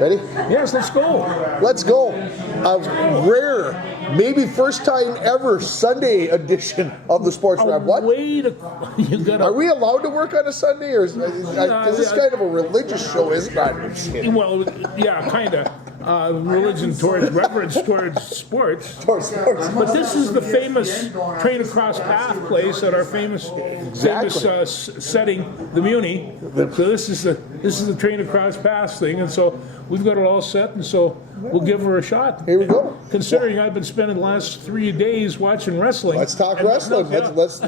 Ready? Yes, let's go. Let's go. A rare, maybe first time ever Sunday edition of the Sports Wrap. What? Way to, you gotta, Are we allowed to work on a Sunday, or is this kind of a religious show, isn't it? well, yeah, kind of. Religion towards reverence towards sports. But this is the famous train across path place at our famous setting, the Muni. So this is the train across path thing, and so we've got it all set, and so we'll give her a shot. Here we go. Considering I've been spending the last 3 days watching wrestling. Let's talk wrestling. Let's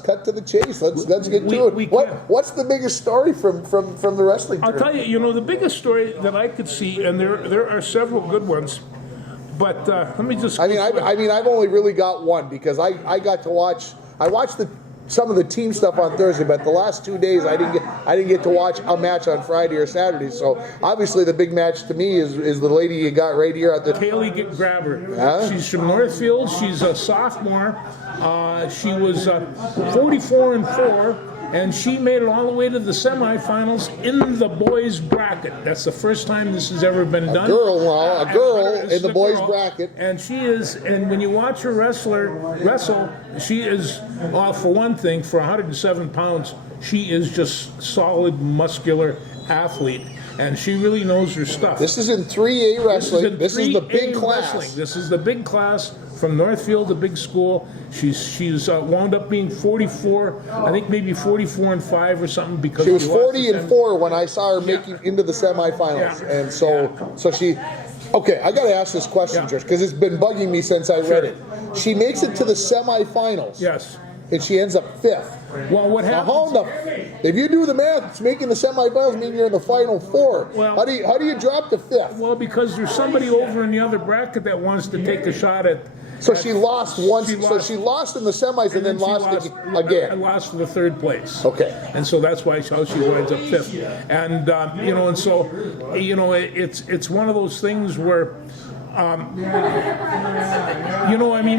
cut to the chase. Let's get to it. What's the biggest story from the wrestling tournament? I'll tell you, the biggest story that I could see, and there are several good ones, but let me just. I mean, I've only really got one because I got to watch. I watched some of the team stuff on Thursday, but the last 2 days I didn't get to watch a match on Friday or Saturday. So obviously the big match to me is the lady you got right here at the Kaylee Grabber. Huh? She's from Northfield. She's a sophomore. She was 44-4. And she made it all the way to the semifinals in the boys' bracket. That's the first time this has ever been done. A girl in the boys' bracket. And she is, and when you watch her wrestle, she is, well, for one thing, for 107 pounds, she is just solid, muscular athlete. And she really knows her stuff. This is in 3A wrestling. This is the big class. Wrestling. This is the big class from Northfield, the big school. She's wound up being 44, I think maybe 44-5 or something, because she was 40-4 when I saw her making into the semifinals, and so she. Okay, I got to ask this question, George, because it's been bugging me since I read it. She makes it to the semifinals. Yes. And she ends up 5th. Well, what happens? If you do the math, it's making the semifinals mean you're in the final 4. Well, how do you drop to 5th? Well, because there's somebody over in the other bracket that wants to take a shot at. So she lost once. So she lost in the semis and then lost again. And lost for the 3rd place. Okay. And so that's why how she winds up 5th. And and so it's one of those things where.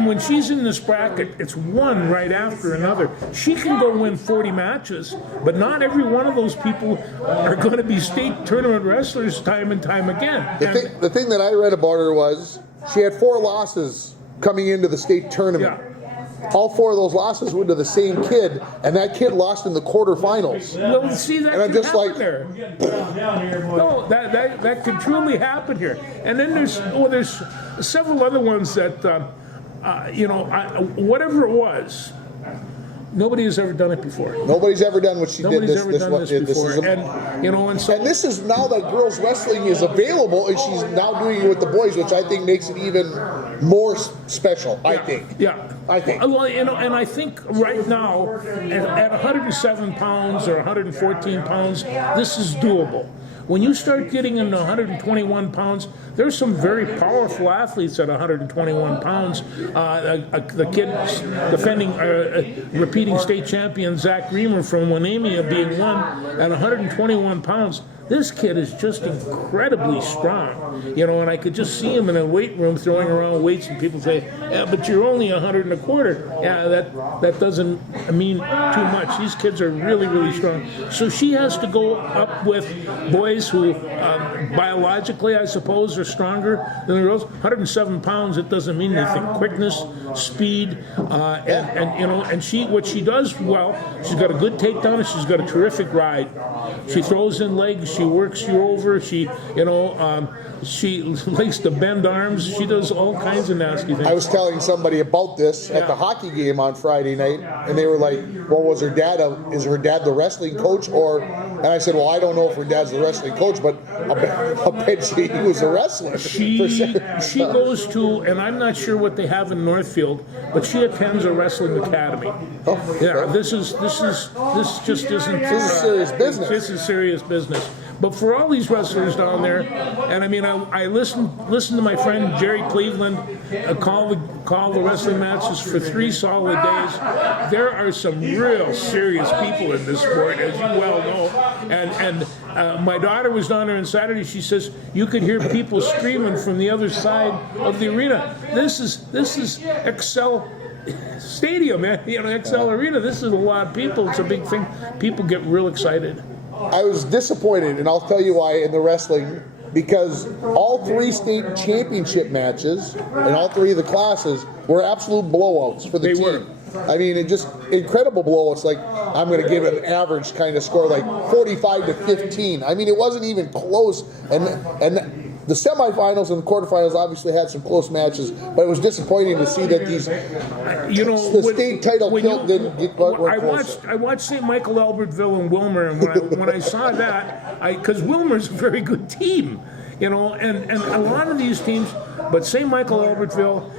When she's in this bracket, it's one right after another. She can go win 40 matches, but not every one of those people are going to be state tournament wrestlers time and time again. The thing that I read about her was she had 4 losses coming into the state tournament. Yeah. All 4 of those losses went to the same kid, and that kid lost in the quarterfinals. Well, see, that and could happen there. No, that could truly happen here. And then there's several other ones that, whatever it was, nobody has ever done it before. Nobody's ever done what she did. Nobody's ever done this before. And this is now that girls wrestling is available, and she's now doing it with the boys, which I think makes it even more special. I think. Yeah. I think. Well, and I think right now, at 107 pounds or 114 pounds, this is doable. When you start getting into 121 pounds, there's some very powerful athletes at 121 pounds. The kid defending, repeating state champion Zach Reamer from Wanamia being one at 121 pounds. This kid is just incredibly strong, and I could just see him in a weight room throwing around weights, and people say, "Yeah, but you're only 125." Yeah, that doesn't mean too much. These kids are really, really strong. So she has to go up with boys who, biologically, I suppose, are stronger than the girls. 107 pounds, it doesn't mean anything. Quickness, speed, and what she does well, she's got a good takedown, and she's got a terrific ride. She throws in legs. She works you over. She likes to bend arms. She does all kinds of nasty things. I was telling somebody about this at the hockey game on Friday night, and they were like, "Well, is her dad the wrestling coach?" And I said, "Well, I don't know if her dad's the wrestling coach, but I'll bet he was a wrestler." She goes to, and I'm not sure what they have in Northfield, but she attends a wrestling academy. Oh, yeah. This just isn't. This is serious business. This is serious business. But for all these wrestlers down there, and I listened to my friend Jerry Cleveland call the wrestling matches for 3 solid days. There are some real serious people in this sport, as you well know. And my daughter was down there on Saturday. She says you could hear people screaming from the other side of the arena. This is Excel Stadium, man. Excel Arena. This is a lot of people. It's a big thing. People get real excited. I was disappointed, and I'll tell you why, in the wrestling because all 3 state championship matches in all 3 of the classes were absolute blowouts for the They team. were. I mean, it just incredible blowouts. Like, I'm going to give it an average kind of score, like 45-15. I mean, it wasn't even close. And the semifinals and the quarterfinals obviously had some close matches, but it was disappointing to see that these the state title kill didn't get I watched St. Michael Albertville and Wilmer, and when I saw that, because Wilmer's a very good team, and a lot of these teams, but St. Michael Albertville.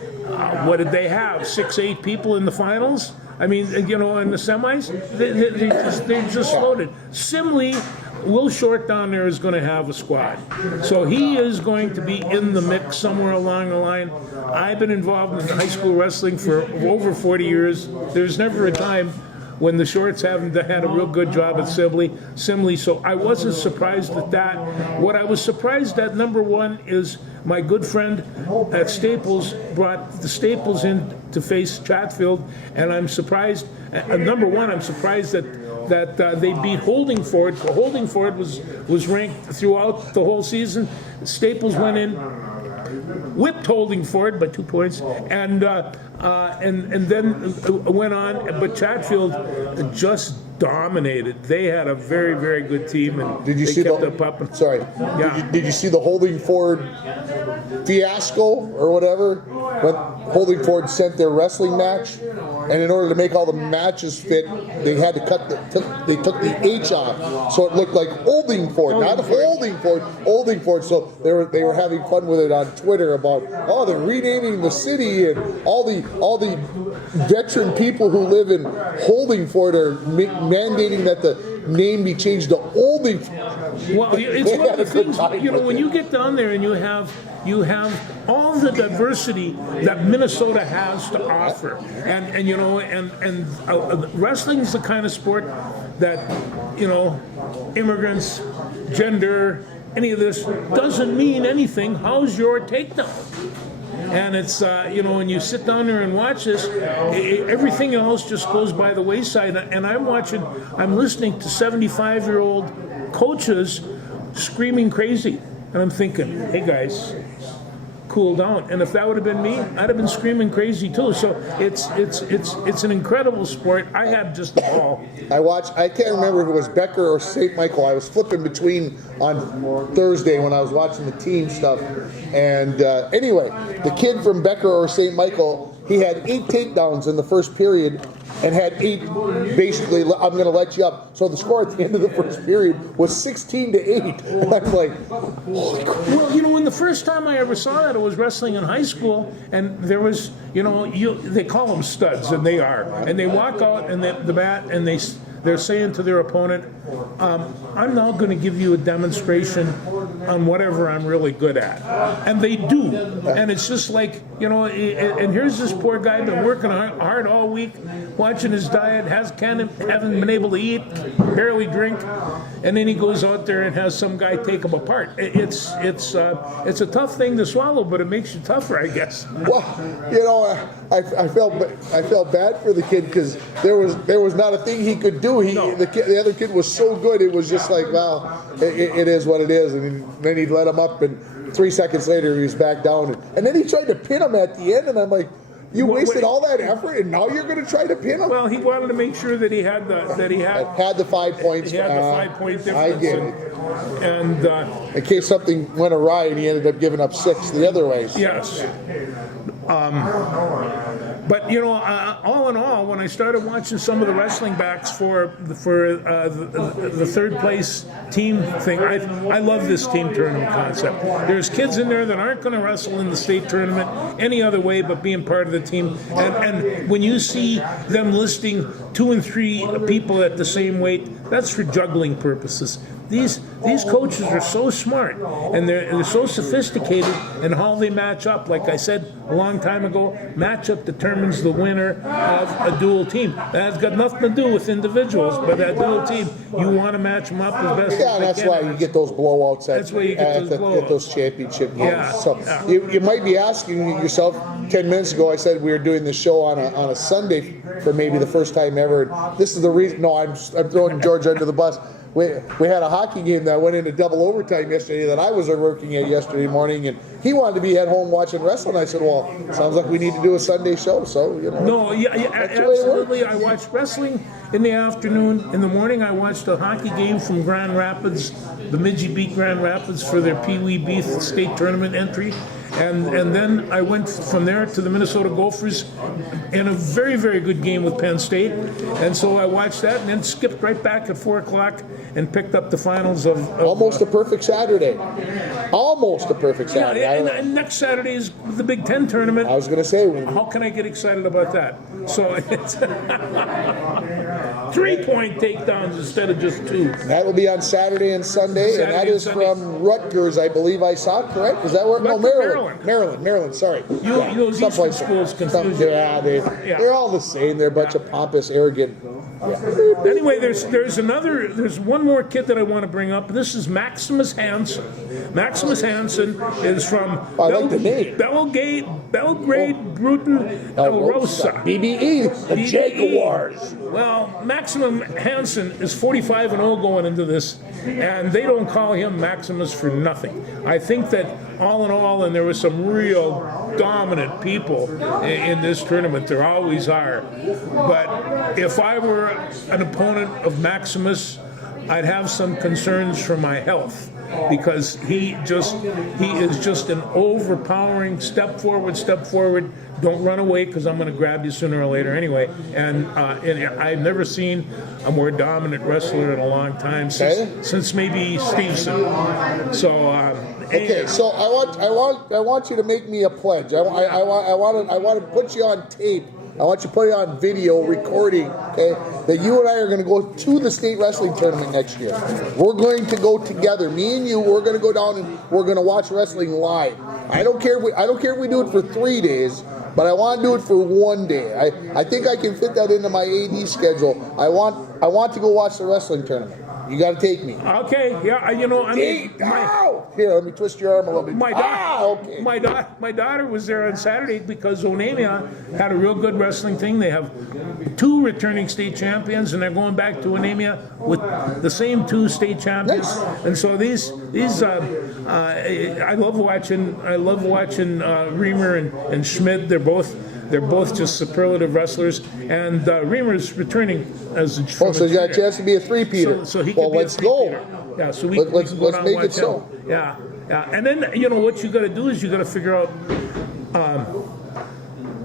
What did they have? 6-8 people in the finals? I mean, in the semis, they're just loaded. Simley, Will Short down there is going to have a squad, so he is going to be in the mix somewhere along the line. I've been involved in high school wrestling for over 40 years. There's never a time when the Shorts haven't had a real good job at Simley, so I wasn't surprised at that. What I was surprised at, number one, is my good friend at Staples brought the Staples in to face Chatfield, and I'm surprised. Number one, I'm surprised that they beat Holdingford. Holdingford was ranked throughout the whole season. Staples went in, whipped Holdingford by 2 points, and then went on. But Chatfield just dominated. They had a very, very good team, and did you they see kept the, up pumping. Sorry. Yeah. Did you see the Holdingford fiasco or whatever? When Holdingford sent their wrestling match, and in order to make all the matches fit, they had to they took the H off, so it looked like Holdingford, not Holdingford. So they were having fun with it on Twitter about, oh, they're renaming the city, and all the veteran people who live in Holdingford are mandating that the name be changed to Holdingford. Well, it's one of the things, when you get down there and you have all the diversity that Minnesota has to offer, and wrestling is the kind of sport that immigrants, gender, any of this doesn't mean anything. How's your takedown? And it's, when you sit down there and watch this, everything else just goes by the wayside. And I'm listening to 75-year-old coaches screaming crazy. And I'm thinking, hey guys, cool down. And if that would have been me, I'd have been screaming crazy too. So it's an incredible sport. I had just a ball. I can't remember if it was Becker or St. Michael. I was flipping between on Thursday when I was watching the team stuff. And anyway, the kid from Becker or St. Michael, he had 8 takedowns in the first period and had 8 basically, I'm going to let you up. So the score at the end of the first period was 16-8. And I'm like, holy crap. Well, when the first time I ever saw that, I was wrestling in high school, and there was, they call them studs, and they are. And they walk out and the mat, and they're saying to their opponent, I'm now going to give you a demonstration on whatever I'm really good at. And they do. And it's just like, and here's this poor guy been working hard all week, watching his diet, hasn't been able to eat, barely drink, and then he goes out there and has some guy take him apart. It's a tough thing to swallow, but it makes you tougher, I guess. Well, I felt bad for the kid because there was not a thing he could do. The other kid was so good. It was just like, well, it is what it is. And then he'd let him up, and 3 seconds later he was back down. And then he tried to pin him at the end, and I'm like, you wasted all that effort, and now you're going to try to pin him? Well, he wanted to make sure that he had the 5 points. He had the 5-point difference. I get it. And in case something went awry, and he ended up giving up 6 the other way. Yes. But all in all, when I started watching some of the wrestling backs for the third place team thing, I love this team tournament concept. There's kids in there that aren't going to wrestle in the state tournament any other way but being part of the team. And when you see them listing 2 and 3 people at the same weight, that's for juggling purposes. These coaches are so smart, and they're so sophisticated in how they match up. Like I said a long time ago, matchup determines the winner of a dual team. That's got nothing to do with individuals, but that dual team, you want to match them up as best as you can. Yeah, that's why you get those blowouts That's why you get those blowouts. at those championship games. Yeah. So you might be asking yourself, 10 minutes ago, I said we were doing this show on a Sunday for maybe the first time ever. This is the reason. No, I'm throwing George under the bus. We had a hockey game that went into double overtime yesterday that I was working at yesterday morning, and he wanted to be at home watching wrestling. I said, well, sounds like we need to do a Sunday show, so, you know. No, yeah, absolutely. I watched wrestling in the afternoon. In the morning, I watched a hockey game from Grand Rapids. The Midgie beat Grand Rapids for their Pee Wee Beef state tournament entry. And then I went from there to the Minnesota Gophers in a very, very good game with Penn State. And so I watched that and then skipped right back at 4 o'clock and picked up the finals of almost a perfect Saturday. Almost a perfect Saturday. Yeah, and next Saturday is the Big Ten tournament. I was going to say. How can I get excited about that? So it's 3-point takedowns instead of just 2. That will be on Saturday and Sunday, and that is from Rutgers, I believe I saw, correct? Is that where? No, Maryland, sorry. Those Eastern schools confuse you. Yeah, they're all the same. They're a bunch of pompous, arrogant. Yeah. Anyway, there's one more kid that I want to bring up. This is Maximus Hansen. Maximus Hansen is from Belgrade, Bruton, Elrosa. BBE, the Jaguars. Well, Maximus Hansen is 45-0 going into this, and they don't call him Maximus for nothing. I think that all in all, and there were some real dominant people in this tournament. There always are. But if I were an opponent of Maximus, I'd have some concerns for my health, because he is just an overpowering step forward, don't run away because I'm going to grab you sooner or later anyway. And I've never seen a more dominant wrestler in a long time since maybe Stevenson. So okay, so I want you to make me a pledge. I want to put you on tape. I want you to put it on video recording, okay, that you and I are going to go to the state wrestling tournament next year. We're going to go together. Me and you, we're going to go down and we're going to watch wrestling live. I don't care if we do it for 3 days, but I want to do it for 1 day. I think I can fit that into my AD schedule. I want to go watch the wrestling tournament. You got to take me. Okay, yeah, Here, let me twist your arm a little bit. My daughter was there on Saturday because Onamia had a real good wrestling thing. They have 2 returning state champions, and they're going back to Onamia with the same 2 state champions. Nice. And so these I love watching Reamer and Schmidt. They're both just superlative wrestlers, and Reamer's returning as a so you got a chance to be a three-peater. So he can be a three-peater. Yeah, so let's make it so. Yeah, and then what you got to do is you got to figure out.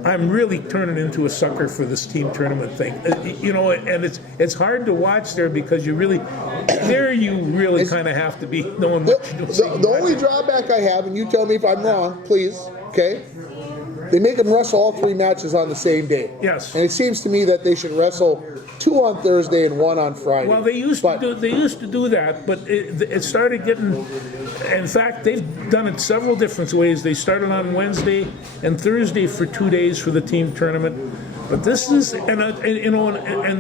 I'm really turning into a sucker for this team tournament thing, and it's hard to watch there because you really kind of have to be knowing what you're doing. The only drawback I have, and you tell me if I'm wrong, please, okay? They make them wrestle all 3 matches on the same day. Yes. And it seems to me that they should wrestle 2 on Thursday and 1 on Friday. Well, they used to do that, but it started getting. In fact, they've done it several different ways. They started on Wednesday and Thursday for 2 days for the team tournament. But this is, and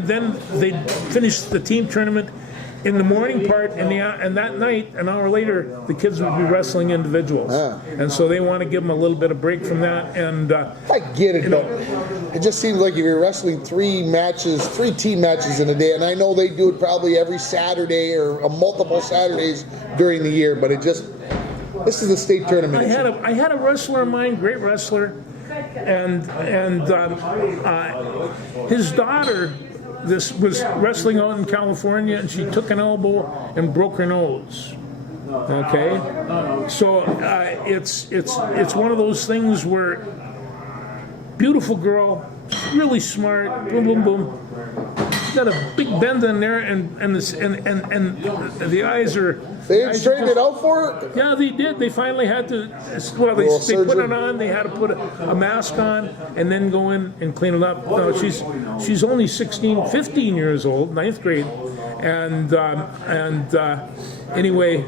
then they finished the team tournament in the morning part, and that night, an hour later, the kids would be wrestling individuals. And so they want to give them a little bit of break from that. And I get it, but it just seems like if you're wrestling 3 team matches in a day, and I know they do it probably every Saturday or multiple Saturdays during the year, but this is a state tournament. I had a wrestler of mine, great wrestler, and his daughter. This was wrestling out in California, and she took an elbow and broke her nose. Okay, so it's one of those things where beautiful girl, really smart, boom boom boom. She's got a big bend in there, and the eyes are. They straightened it out for her? Yeah, they did. They finally had to. Well, they put it on. They had to put a mask on and then go in and clean it up. No, she's only 15 years old, 9th grade, and anyway,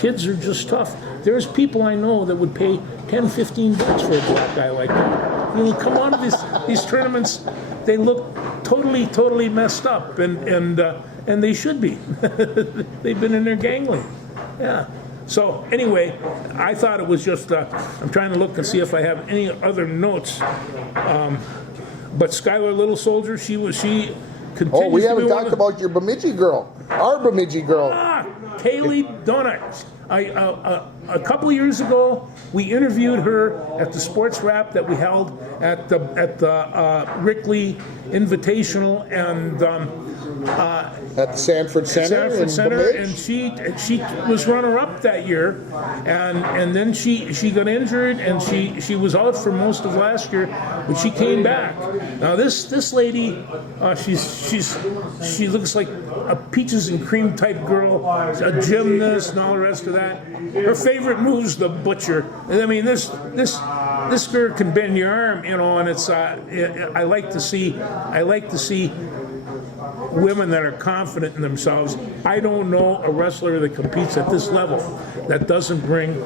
kids are just tough. There's people I know that would pay $10-15 for a black guy like that. You come on to these tournaments, they look totally messed up, and they should be. They've been in there gangling. Yeah. So anyway, I thought it was just, I'm trying to look and see if I have any other notes. But Skylar Little Soldier, she continues Oh, we to be haven't one talked of the- about your Bemidji girl, our Bemidji girl. Kaylee Donut. A couple years ago, we interviewed her at the sports wrap that we held at the Rickley Invitational and At the Sanford Center. Sanford in Center, Bemidji. and she was runner-up that year, and then she got injured, and she was out for most of last year, but she came back. Now this lady, she looks like a peaches and cream type girl, a gymnast, and all the rest of that. Her favorite move's the butcher. I mean, this girl can bend your arm, you know, and it's I like to see women that are confident in themselves. I don't know a wrestler that competes at this level that doesn't bring,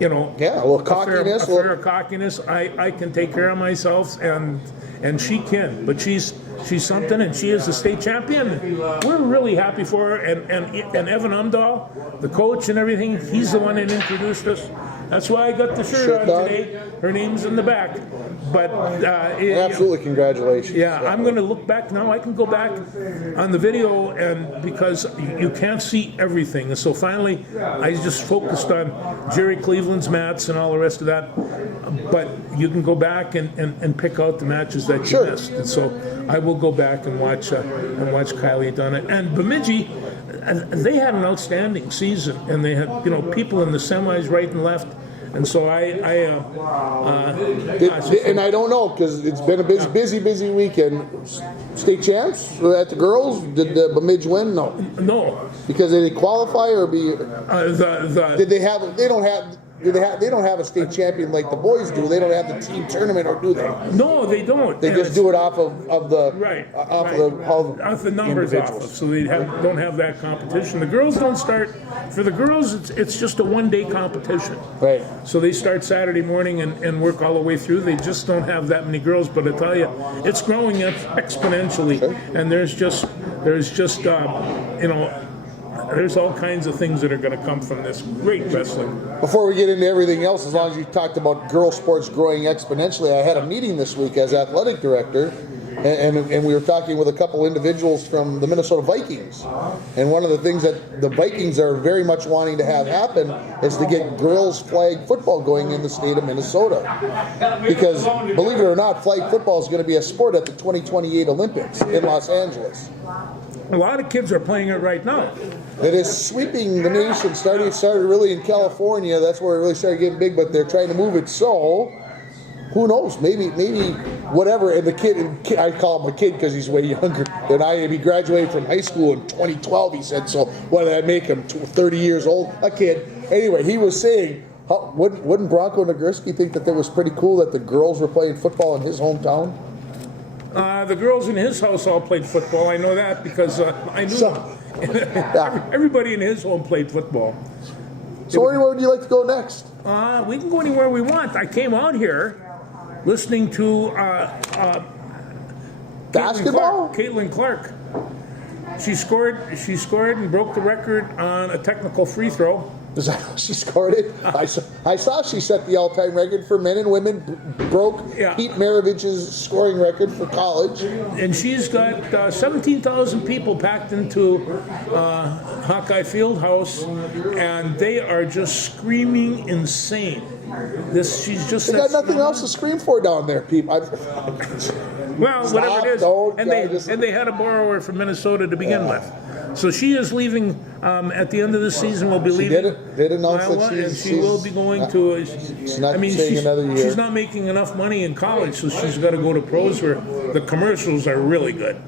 you know, Yeah, a little cockiness. a fair cockiness. I can take care of myself, and she can. But she's something, and she is a state champion. We're really happy for her. And Evan Umdahl, the coach and everything, he's the one that introduced us. That's why I got the shirt on today. Her name's in the back. But Absolutely, congratulations. yeah, I'm going to look back now. I can go back on the video, and because you can't see everything. And so finally, I just focused on Jerry Cleveland's mats and all the rest of that. But you can go back and pick out the matches that you missed. And so I will go back and watch Kylie Dunn. And Bemidji, they had an outstanding season, and they had, you know, people in the semis right and left. And so And I don't know, because it's been a busy weekend. State champs at the girls? Did the Bemidji win? No. No. Because they didn't qualify, or be? The Did they have? They don't have. They don't have a state champion like the boys do. They don't have the team tournament, or do they? No, they don't. They just do it off of the Right. off right. of the numbers off of, so they don't have that competition. The girls don't start. For the girls, it's just a one-day competition. Right. So they start Saturday morning and work all the way through. They just don't have that many girls, but I tell you, it's growing exponentially. And there's just you know, there's all kinds of things that are going to come from this great wrestling. Before we get into everything else, as long as you talked about girl sports growing exponentially, I had a meeting this week as athletic director, and we were talking with a couple individuals from the Minnesota Vikings. And one of the things that the Vikings are very much wanting to have happen is to get girls flag football going in the state of Minnesota. Because, believe it or not, flag football is going to be a sport at the 2028 Olympics in Los Angeles. A lot of kids are playing it right now. It is sweeping the nation. Started really in California. That's where it really started getting big. But they're trying to move it. So, who knows? Maybe whatever. And the kid, I call him a kid because he's way younger than I am. He graduated from high school in 2012. He said. So, what did that make him? 30 years old? A kid. Anyway, he was saying, wouldn't Bronco Nagurski think that was pretty cool that the girls were playing football in his hometown? The girls in his house all played football. I know that because I knew them. Everybody in his home played football. So where would you like to go next? We can go anywhere we want. I came out here listening to Basketball? Caitlin Clark. She scored and broke the record on a technical free throw. Is that how she scored it? I saw she set the all-time record for men and women, broke Pete Maravich's scoring record for college. And she's got 17,000 people packed into Hawkeye Fieldhouse, and they are just screaming insane. She's just. They got nothing else to scream for down there, people. Well, whatever it is, and they had to borrow her from Minnesota to begin with. So she is leaving at the end of the season. Will be leaving. She did announce Iowa, that she will be going to. She's not staying another year. She's not making enough money in college, so she's got to go to pros where the commercials are really good.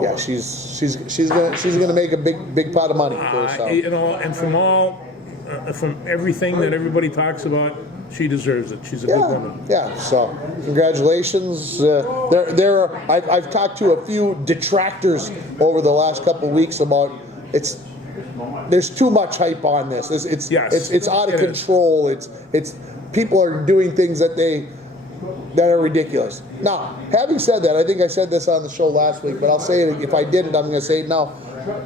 Yeah, she's gonna make a big pot of money for herself. You know, and from everything that everybody talks about, she deserves it. She's a good woman. Yeah. So congratulations. I've talked to a few detractors over the last couple of weeks about there's too much hype on this. It's out of control. It's people are doing things that are ridiculous. Now, having said that, I think I said this on the show last week, but I'll say it. If I didn't, I'm going to say it now.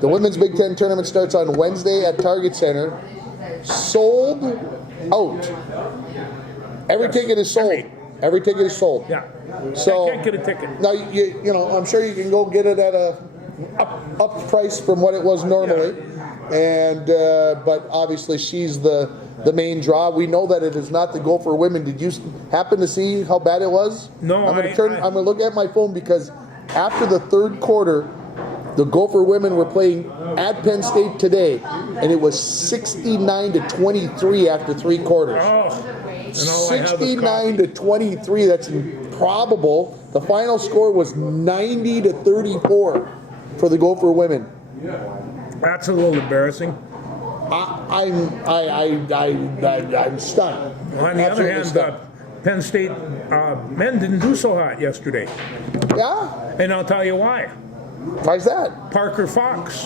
The Women's Big Ten Tournament starts on Wednesday at Target Center. sold out. Every ticket is sold. Every ticket is sold. Yeah. So I can't get a ticket. now you know I'm sure you can go get it at a up price from what it was normally, and but obviously she's the main draw. We know that it is not the Gopher women. Did you happen to see how bad it was? No, I'm gonna look at my phone because after the third quarter, the Gopher women were playing at Penn State today, and it was 69-23 after 3 quarters. Oh, and all I have is 69 to 23. That's improbable. The final score was 90-34 for the Gopher women. That's a little embarrassing. I'm stunned. Well, on the other Absolutely hand, stunned. Penn State men didn't do so hot yesterday, Yeah? and I'll tell you why. Why's that? Parker Fox.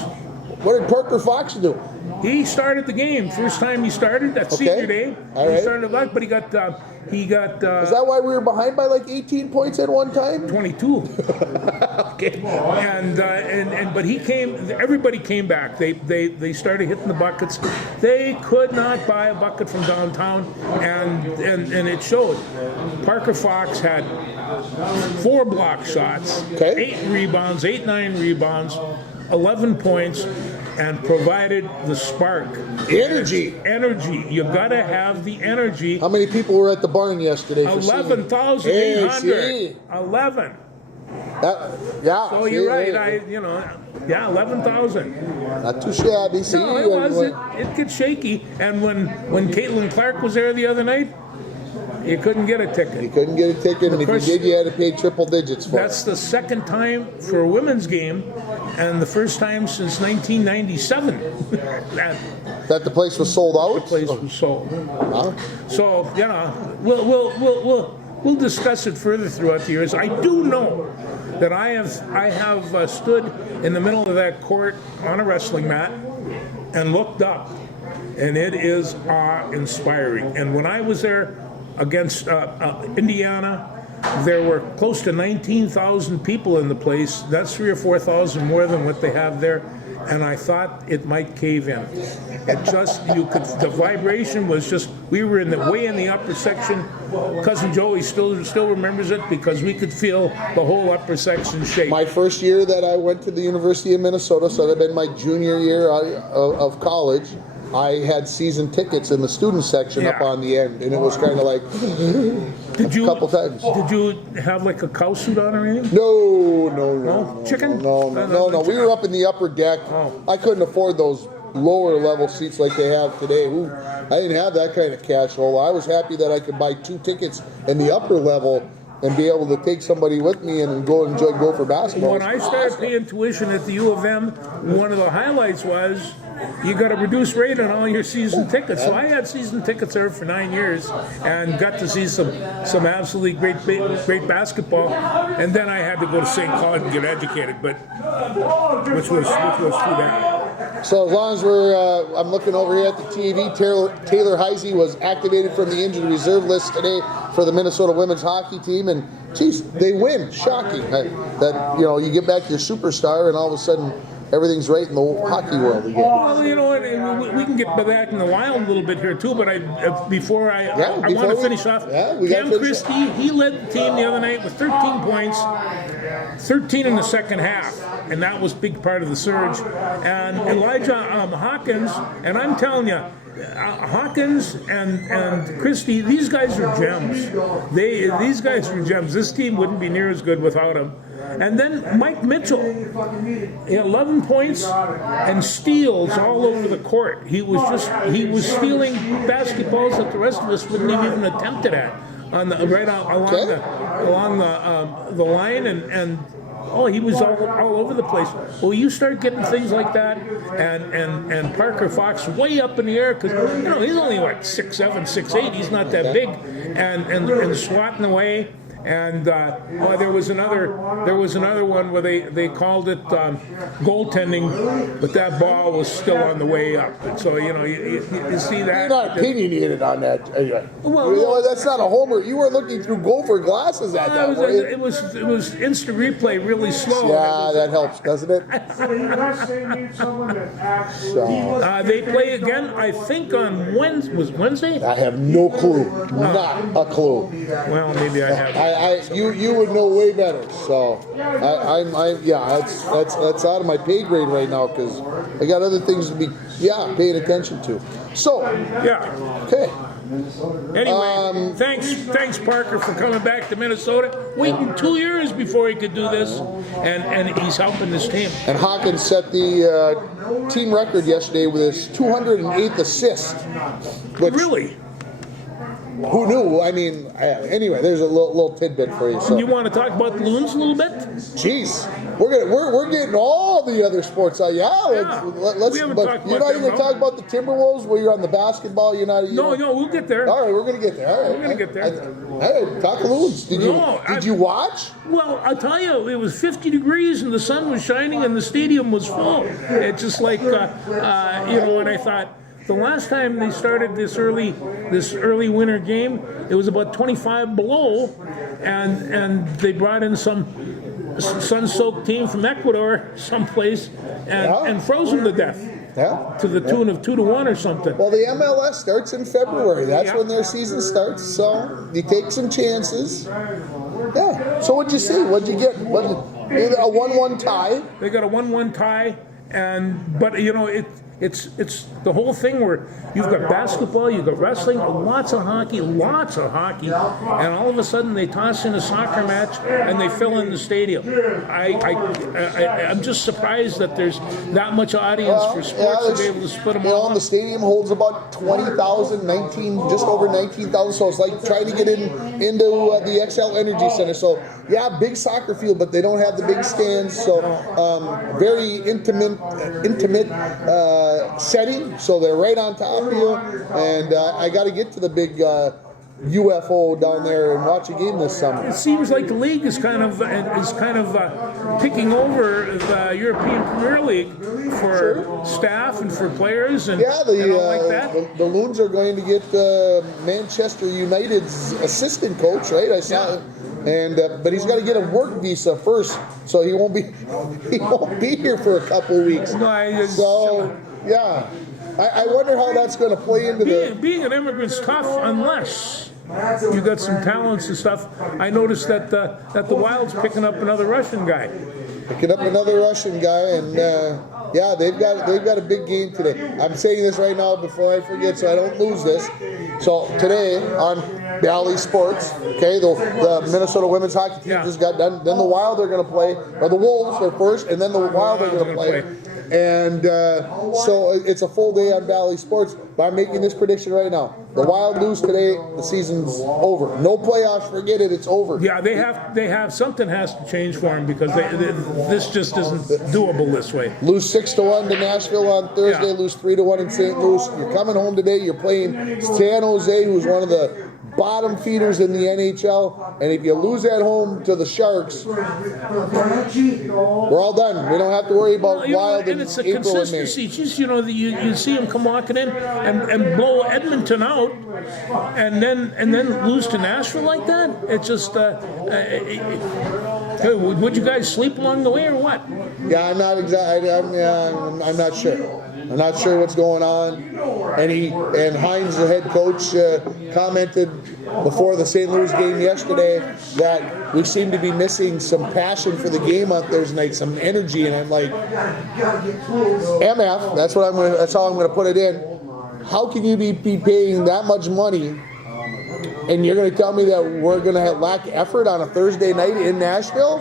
What did Parker Fox do? He started the game. First time he started, that's Okay. senior day. All He right. started luck, but he got Is that why we were behind by like 18 points at one time? 22. Okay. But he came. Everybody came back. They started hitting the buckets. They could not buy a bucket from downtown, and it showed. Parker Fox had 4 block shots, Okay. 9 rebounds, 11 points, and provided the spark. Energy. Energy. You gotta have the energy. How many people were at the barn yesterday? for seeing- 11,800. Hey, 11. yeah. So you're right. 11,000. Not too shabby. See, No, it was. It gets shaky. And when Caitlin Clark was there the other night, you couldn't get a You ticket. couldn't get a ticket, and if you course- did, you had to pay triple digits for That's it. the second time for a women's game, and the first time since 1997 that That the place was sold out? place was sold. Huh? So we'll discuss it further throughout the years. I do know that I have stood in the middle of that court on a wrestling mat and looked up, and it is awe-inspiring. And when I was there against Indiana, there were close to 19,000 people in the place. That's 3,000 or 4,000 more than what they have there. And I thought it might cave in. The vibration was just, we were way in the upper section. Cousin Joey still remembers it because we could feel the whole upper section shake. My first year that I went to the University of Minnesota, so that had been my junior year of college, I had season tickets in the student section up Yeah. on the end, and it was kind of like a couple times. Did you have like a cow suit on or anything? No. Chicken? No. We were up in the upper deck. Oh. I couldn't afford those lower level seats like they have today. Ooh, I didn't have that kind of cash flow. I was happy that I could buy 2 tickets in the upper level and be able to take somebody with me and go enjoy Gopher basketball. When I started paying tuition at the U of M, one of the highlights was you got a reduced rate on all your season tickets. So I had season tickets there for 9 years and got to see some absolutely great basketball. And then I had to go to St. Cloud and get educated, but which was too bad. So as long as I'm looking over here at the TV, Taylor Heisey was activated from the injured reserve list today for the Minnesota women's hockey team, and geez, they win. Shocking that you get back your superstar, and all of a sudden everything's right in the hockey world again. Well, we can get back in the wild a little bit here too, but before I want to finish off. Cam Christie, he led the team the other night with 13 points, 13 in the second half, and that was a big part of the surge. And Elijah Hawkins, and I'm telling you, Hawkins and Christie, these guys are gems. These guys are gems. This team wouldn't be near as good without them. And then Mike Mitchell, 11 points and steals all over the court. He was stealing basketballs that the rest of us wouldn't have even attempted at along the line and. Oh, he was all over the place. Well, you start getting things like that, and Parker Fox way up in the air because he's only 6'7", 6'8". He's not that big, and swatting away. And well, there was another one where they called it goaltending, but that ball was still on the way up. And so you see that. You're not opinionated on that. Well, that's not a homer. You were looking through Gopher glasses at that point. It was instant replay, really slow. Yeah, that helps, doesn't it? They play again, I think, on Wednesday. Was Wednesday? I have no clue. Not a clue. Well, maybe I have. You would know way better. So that's out of my pay grade right now because I got other things to be paying attention to. So Yeah. okay. Anyway, thanks Parker for coming back to Minnesota. Waiting 2 years before he could do this, and he's helping this team. And Hawkins set the team record yesterday with his 208th assist. Which, Really? who knew? I mean, anyway, there's a little tidbit for you. So, You want to talk about the Loons a little bit? jeez, we're getting all the other sports out. Let's. We haven't But talked you're about not them, even no. talking about the Timberwolves where you're on the basketball. You're not. No, we'll get there. All right, we're gonna get there. All right, We're gonna get there. Hey, talk Loons. Did you watch? Well, I'll tell you, it was 50 degrees and the sun was shining and the stadium was full. It's just like, and I thought, the last time they started this early winter game, it was about 25 below, and they brought in some sun-soaked team from Ecuador someplace and froze them to death. Yeah. To the tune of 2-1 or something. Well, the MLS starts in February. That's Yeah. when their season starts. So you take some chances. Yeah. So what'd you see? What'd you get? A 1-1 tie. They got a 1-1 tie, but it's the whole thing where you've got basketball, you've got wrestling, lots of hockey, and all of a sudden they toss in a soccer match and they fill in the stadium. I'm just surprised that there's that much audience for sports to be able to split them all The up. stadium holds about 20,000, just over 19,000. So it's like trying to get into the XL Energy Center. So big soccer field, but they don't have the big stands. So very intimate setting. So they're right on top of you. And I got to get to the big UFO down there and watch a game this summer. It seems like the league is kind of picking over the European Premier League for staff and for players and all like that. The Loons are going to get Manchester United's assistant coach, right? I saw it. And but he's got to get a work visa first, so he won't be here for a couple of weeks. I wonder how that's going to play into being an immigrant's tough unless you got some talents and stuff. I noticed that the Wild's picking up another Russian guy. and they've got a big game today. I'm saying this right now before I forget, so I don't lose this. So today on Bally Sports, okay, the Minnesota women's hockey team just got done. Then the Wild are going to play, or the Wolves are first, and then the Wild are going to play. And so it's a full day on Bally Sports. But I'm making this prediction right now: the Wild lose today, the season's over. No playoffs, forget it. It's over. Yeah, they have something has to change for them because this just isn't doable this way. Lose 6-1 to Nashville on Thursday. Yeah. Lose 3-1 in St. Louis. You're coming home today. You're playing San Jose, who's one of the bottom feeders in the NHL, and if you lose at home to the Sharks, we're all done. We don't have to worry about Wild in it's a April and May. consistency. Just you see them come walking in and blow Edmonton out, and then lose to Nashville like that. It's just would you guys sleep along the way or what? Yeah, I'm not exactly. I'm not sure. I'm not sure what's going on. And Hines, the head coach, commented before the St. Louis game yesterday that we seem to be missing some passion for the game on Thursday night, some energy. And I'm like, MF, that's how I'm gonna put it in. How can you be paying that much money and you're gonna tell me that we're gonna lack effort on a Thursday night in Nashville?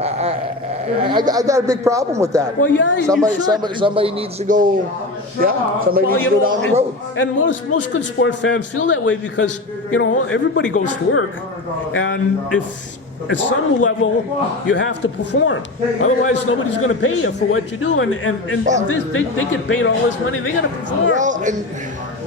I got a big problem with that. Well, yeah, somebody needs to go. Yeah, somebody needs to go down the road. And most good sport fans feel that way because everybody goes to work, and if at some level you have to perform, otherwise nobody's going to pay you for what you do, and they get paid all this money. They got to perform. Well, and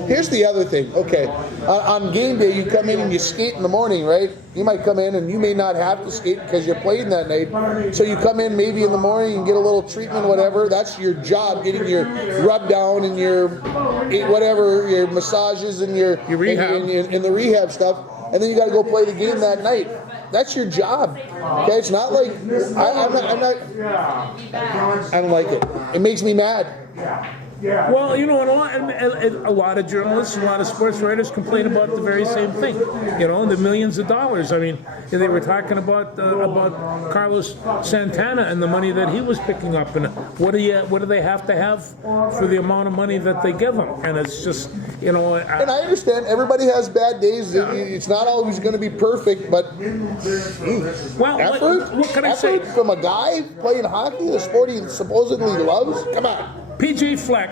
Here's the other thing. Okay, on game day, you come in and you skate in the morning, right? You might come in and you may not have to skate because you're playing that night. So you come in maybe in the morning and get a little treatment, whatever. That's your job, getting your rub down and your whatever, your massages and your rehab and the rehab stuff. And then you got to go play the game that night. That's your job. Okay, it's not like I don't like it. It makes me mad. Well, you know, a lot of journalists, a lot of sports writers complain about the very same thing. You know, the millions of dollars. I mean, they were talking about Carlos Santana and the money that he was picking up, and what do they have to have for the amount of money that they give him? And it's just, you know. And I understand everybody has bad days. Yeah. It's not always going to be perfect, but well, effort, what can I say? from a guy playing hockey, the sport he supposedly loves. Come on. PJ Fleck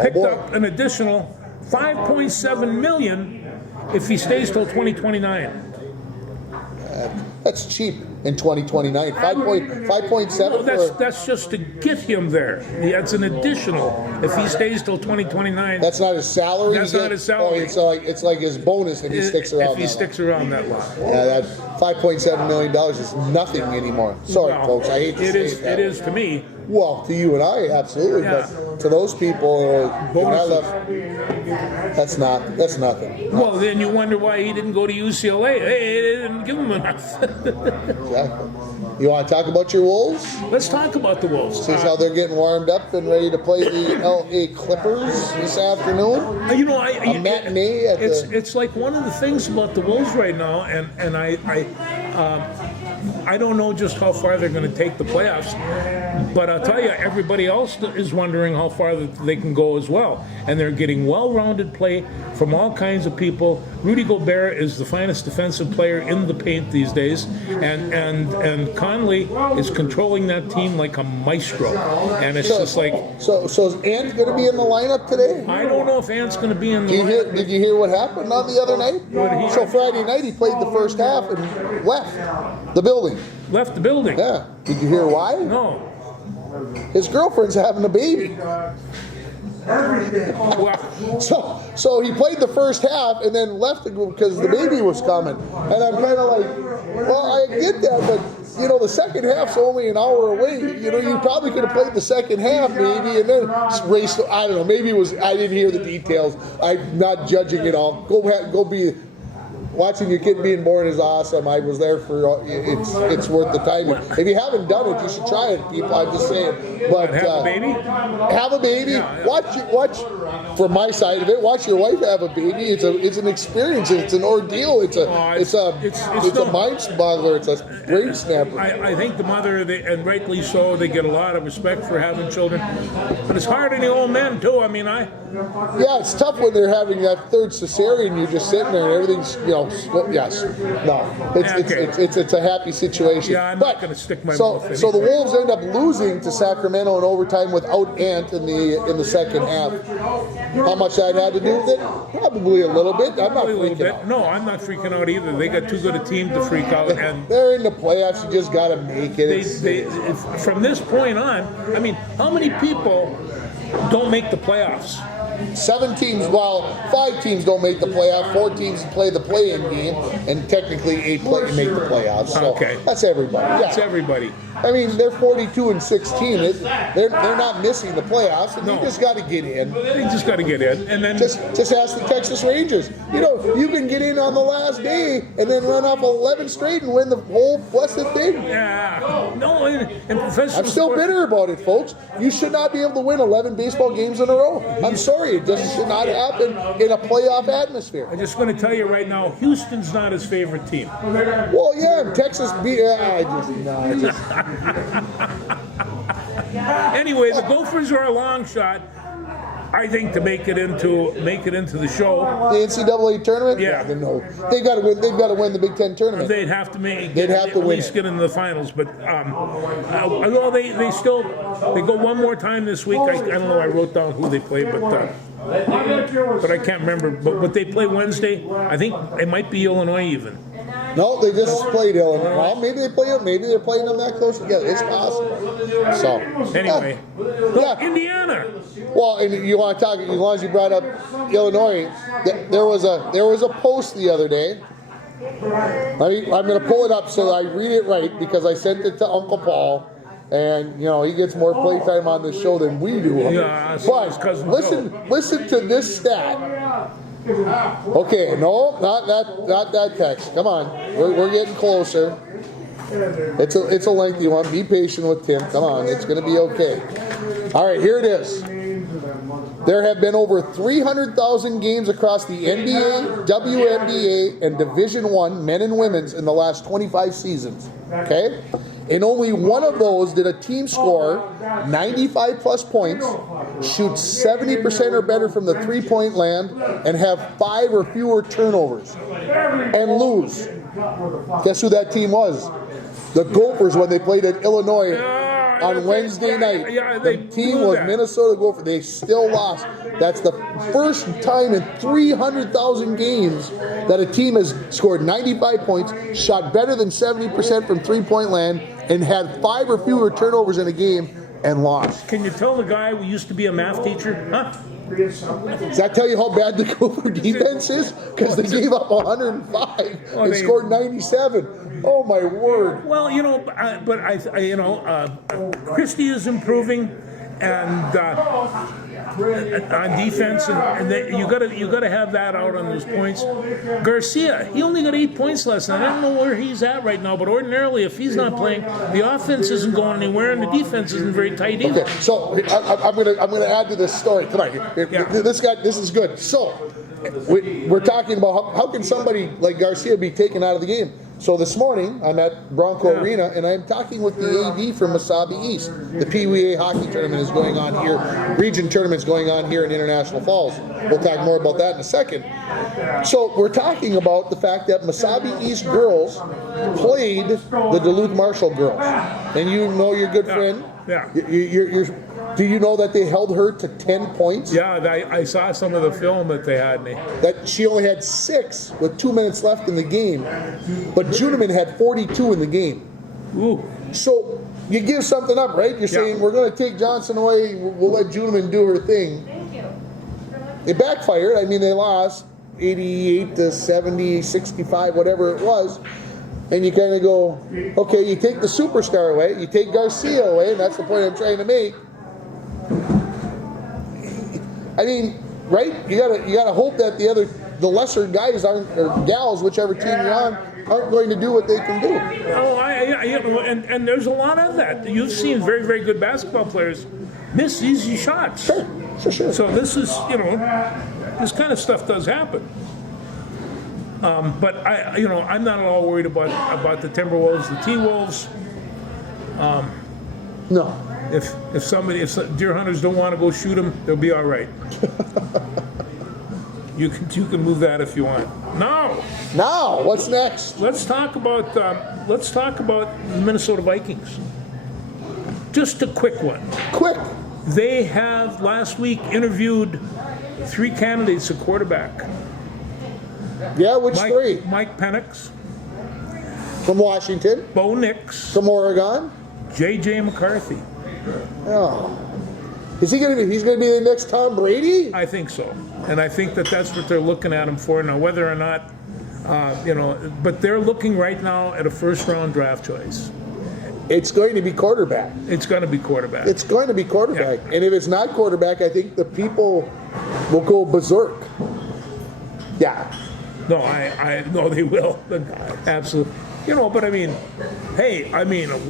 picked up an additional $5.7 million if he stays till 2029. That's cheap in 2029. 5.7. No, that's just to get him there. That's an additional if he stays till 2029. That's not his salary. That's not his salary. Oh, it's like his bonus if he sticks around. If he sticks around that long. Yeah, that $5.7 million is nothing anymore. Sorry, Well, folks. I hate to say it. It is to me. Well, to you and I, absolutely. Yeah. But to those people, Bonuses. that's nothing. Well, then you wonder why he didn't go to UCLA. Hey, they didn't give him enough. Exactly. You want to talk about your Wolves? Let's talk about the Wolves. See how they're getting warmed up and ready to play the LA Clippers this afternoon. You know, A matinee at it's like one of the things about the Wolves right now, and I don't know just how far they're going to take the playoffs, but I'll tell you, everybody else is wondering how far they can go as well. And they're getting well-rounded play from all kinds of people. Rudy Gobert is the finest defensive player in the paint these days, and Conley is controlling that team like a maestro. And it's just like... So is Ant going to be in the lineup today? I don't know if Ant's going to be in the lineup. Did you hear what happened on the other night? So Friday night he played the first half and left the building. Left the building. Yeah. Did you hear why? No. His girlfriend's having a baby. Well, So he played the first half and then left because the baby was coming. And I'm kind of like, well, I get that, but you know, the second half's only an hour away. You know, you probably could have played the second half maybe and then raced. I don't know. Maybe it was. I didn't hear the details. I'm not judging it all. Go be. Watching your kid being born is awesome. I was there for it's worth the time. If you haven't done it, you should try it, people. I'm just saying. But have a baby. Have a baby. Yeah. Watch. From my side of it, watch your wife have a baby. It's an experience. It's an ordeal. It's a mind boggler. It's a brain snapper. I think the mother, and rightly so, they get a lot of respect for having children. But it's hard on the old men too. I mean, Yeah, it's tough when they're having that third cesarean. You're just sitting there and everything's, yes, no, it's a happy situation. Yeah, I'm not going to stick my mouth in. So the Wolves end up losing to Sacramento in overtime without Ant in the second half. How much that had to do with it? Probably a little bit. I'm not freaking out. No, I'm not freaking out either. They got too good a team to freak out. And they're in the playoffs. You just got to make it. From this point on, I mean, how many people don't make the playoffs? 7 teams, 5 teams don't make the playoff, 4 teams play the play-in game, and technically 8 make the playoffs. So okay. That's everybody. Yeah. That's everybody. I mean, they're 42-16. They're not missing the playoffs, and No. you just got to get in. They just got to get in, and then Just ask the Texas Rangers. You can get in on the last day and then run off 11 straight and win the whole blessed thing. yeah, no, in professional I'm still sport- bitter about it, folks. You should not be able to win 11 baseball games in a row. I'm sorry, it just should not happen in a playoff atmosphere. I'm just going to tell you right now, Houston's not his favorite team. Well, yeah, Texas beat. Anyway, the Gophers are a long shot, I think, to make it into the show. The NCAA tournament. Yeah. No, they've got to win. They've got to win the Big Ten tournament. They'd have to make. They'd have to at win least it. get into the finals, but although they go one more time this week. I don't know. I wrote down who they play, but I can't remember. But they play Wednesday. I think it might be Illinois even. No, they just played Illinois. Well, maybe they play them. Maybe they're playing them that close together. It's possible. So Anyway, yeah. Indiana. Well, and you want to talk as long as you brought up Illinois. There was a post the other day. I'm going to pull it up so that I read it right because I sent it to Uncle Paul. And you know he gets more playtime on this show than we do. Yeah, so his but cousin listen to this stat. Okay, no, not that text. Come on, we're getting closer. It's a lengthy one. Be patient with Tim. Come on, it's going to be okay. All right, here it is. There have been over 300,000 games across the NBA, WNBA, and Division I men and women's in the last 25 seasons. Okay? In only one of those did a team score 95 plus points, shoot 70% or better from the three-point land, and have 5 or fewer turnovers, and lose. Guess who that team was? The Gophers when they played at Illinois on Wednesday night. The team was Minnesota Gophers. They still lost. That's the first time in 300,000 games that a team has scored 95 points, shot better than 70% from three-point land, and had 5 or fewer turnovers in a game and lost. Can you tell the guy who used to be a math teacher? Huh? Does that tell you how bad the Gopher defense is? Because they gave up 105 and scored 97. Oh my word! Well, you know, but Christie is improving, and on defense, and you gotta have that out on those points. Garcia, he only got 8 points last night. I don't know where he's at right now, but ordinarily, if he's not playing, the offense isn't going anywhere, and the defense isn't very tight either. Okay, so I'm gonna add to this story tonight. This is good. So we're talking about how can somebody like Garcia be taken out of the game? So this morning, I'm at Bronco Arena, and I'm talking with the AD from Mesabi East. The PWA hockey tournament is going on here. Region tournament's going on here in International Falls. We'll talk more about that in a second. So we're talking about the fact that Mesabi East girls played the Duluth Marshall girls. And you know your good friend. Yeah. Do you know that they held her to 10 points? Yeah, I saw some of the film that they had. That she only had 6 with 2 minutes left in the game, but Juniman had 42 in the game. Ooh. So you give something up, right? You're saying we're going to take Johnson away. We'll let Juniman do her thing. It backfired. I mean, they lost 88 to 70, 65, whatever it was. And you kind of go, okay, you take the superstar away, you take Garcia away, and that's the point I'm trying to make. I mean, right? You gotta hope that the lesser guys aren't, or gals, whichever team you're on, aren't going to do what they can do. Oh, and there's a lot of that. You've seen very, very good basketball players miss easy shots. Sure. So this is, this kind of stuff does happen. But I'm not at all worried about the Timberwolves, the T-Wolves. No. If deer hunters don't want to go shoot them, they'll be all right. You can move that if you want. Now, what's next? Let's talk about the Minnesota Vikings. Just a quick one. Quick. They have last week interviewed 3 candidates at quarterback. Yeah, which 3? Mike Penix from Washington. Bo Nix from Oregon. J.J. McCarthy. Oh. Is he going to be? He's going to be the next Tom Brady? I think so, and I think that's what they're looking at him for now. Whether or not, but they're looking right now at a first-round draft choice. It's going to be quarterback. It's going to be quarterback. It's going to be quarterback, Yeah. And if it's not quarterback, I think the people will go berserk. Yeah. No, no, they will. Absolutely. But I mean,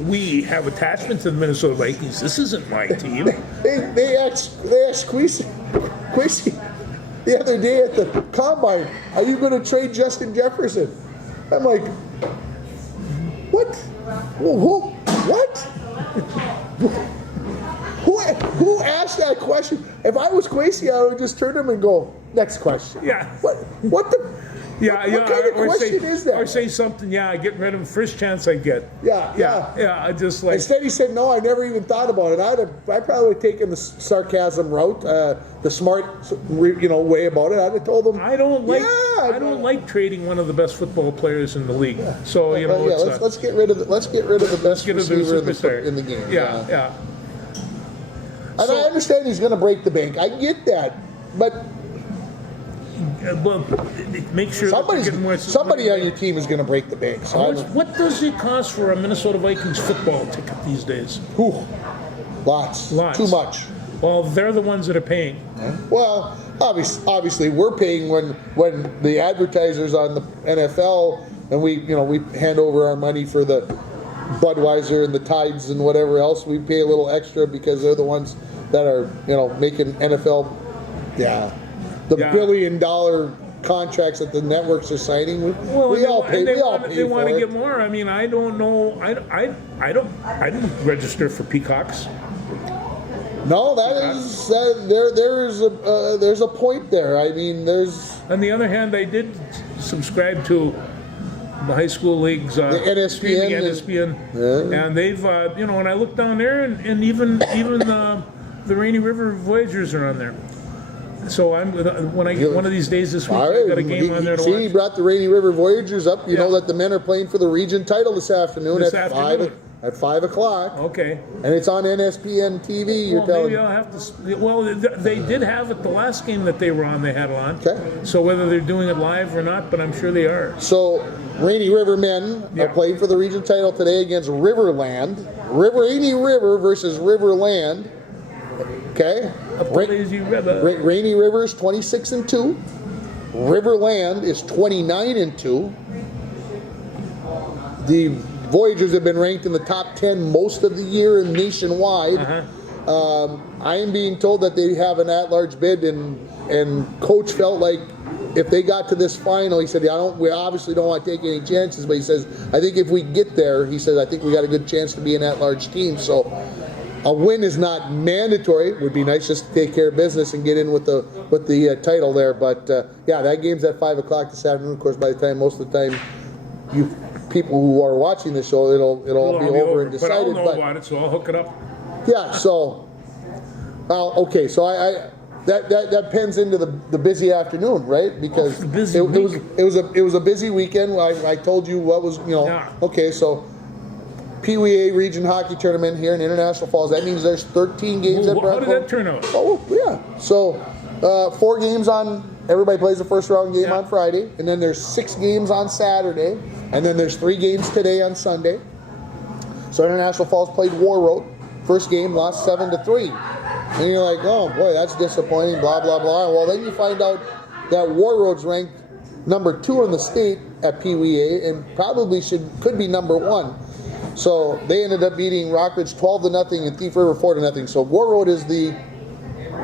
we have attachment to the Minnesota Vikings. This isn't my team. They asked Queasy the other day at the combine, are you going to trade Justin Jefferson? I'm like, what? What? Who asked that question? If I was Queasy, I would just turn to him and go, next question. Yeah. What the? Yeah, What kind of question is that? Or say something, yeah, getting rid of him first chance I get. Yeah. I just like. Instead, he said, "No, I never even thought about it. I probably would have taken the sarcasm route, the smart, way about it. I'd have told him, I don't like. Yeah, I don't like trading one of the best football players in the league. So let's get rid of the best receiver in the game. Yeah. And I understand he's going to break the bank. I get that, but well, make sure somebody on your team is going to break the bank. So what does it cost for a Minnesota Vikings football ticket these days? Lots. Too much. Well, they're the ones that are paying. Well, obviously we're paying when the advertisers on the NFL and we hand over our money for the Budweiser and the Tides and whatever else. We pay a little extra because they're the ones that are making NFL $1 billion contracts that the networks are signing. We all pay for it. They want to get more. I mean, I don't know. I didn't register for Peacocks. No, there's a point there. I mean, there's. On the other hand, I did subscribe to the high school leagues, the NSPN, and they've, when I look down there, and even the Rainy River Voyagers are on there. So when I get one of these days this week, I got a game on there to watch. He brought the Rainy River Voyagers up. You know that the men are playing for the region title this afternoon at 5 o'clock. Okay. And it's on NSPN TV. Maybe I'll have to. Well, they did have it the last game that they were on. They had it on. Okay. So whether they're doing it live or not, but I'm sure they are. So Rainy River men are playing for the region title today against Riverland. Rainy River versus Riverland. Okay. Rainy River is 26-2. Riverland is 29-2. The Voyagers have been ranked in the top 10 most of the year and nationwide. I am being told that they have an at-large bid, and Coach felt like if they got to this final, he said, we obviously don't want to take any chances, but he says, I think if we get there, he says, I think we got a good chance to be an at-large team. So a win is not mandatory. It would be nice just to take care of business and get in with the title there. But that game's at 5 o'clock this afternoon. Of course, by the time, most of the time, you people who are watching the show, it'll all be over and decided. But I'll know about it, so I'll hook it up. Yeah. So, okay. So that pens into the busy afternoon, right? Because it was a busy weekend. I told you what was Okay. So Pee-wee A Region Hockey Tournament here in International Falls. That means there's 13 games at Bradford. How did that turn out? Oh yeah. So 4 games on. Everybody plays the first round game on Friday, and then there's 6 games on Saturday, and then there's 3 games today on Sunday. So International Falls played War Road. First game lost 7-3. And you're like, oh boy, that's disappointing, blah, blah, blah. Well, then you find out that War Road's ranked number 2 in the state at Pee-wee A and probably could be number 1. So they ended up beating Rockridge 12-0 and Thief River 4-0. So War Road is the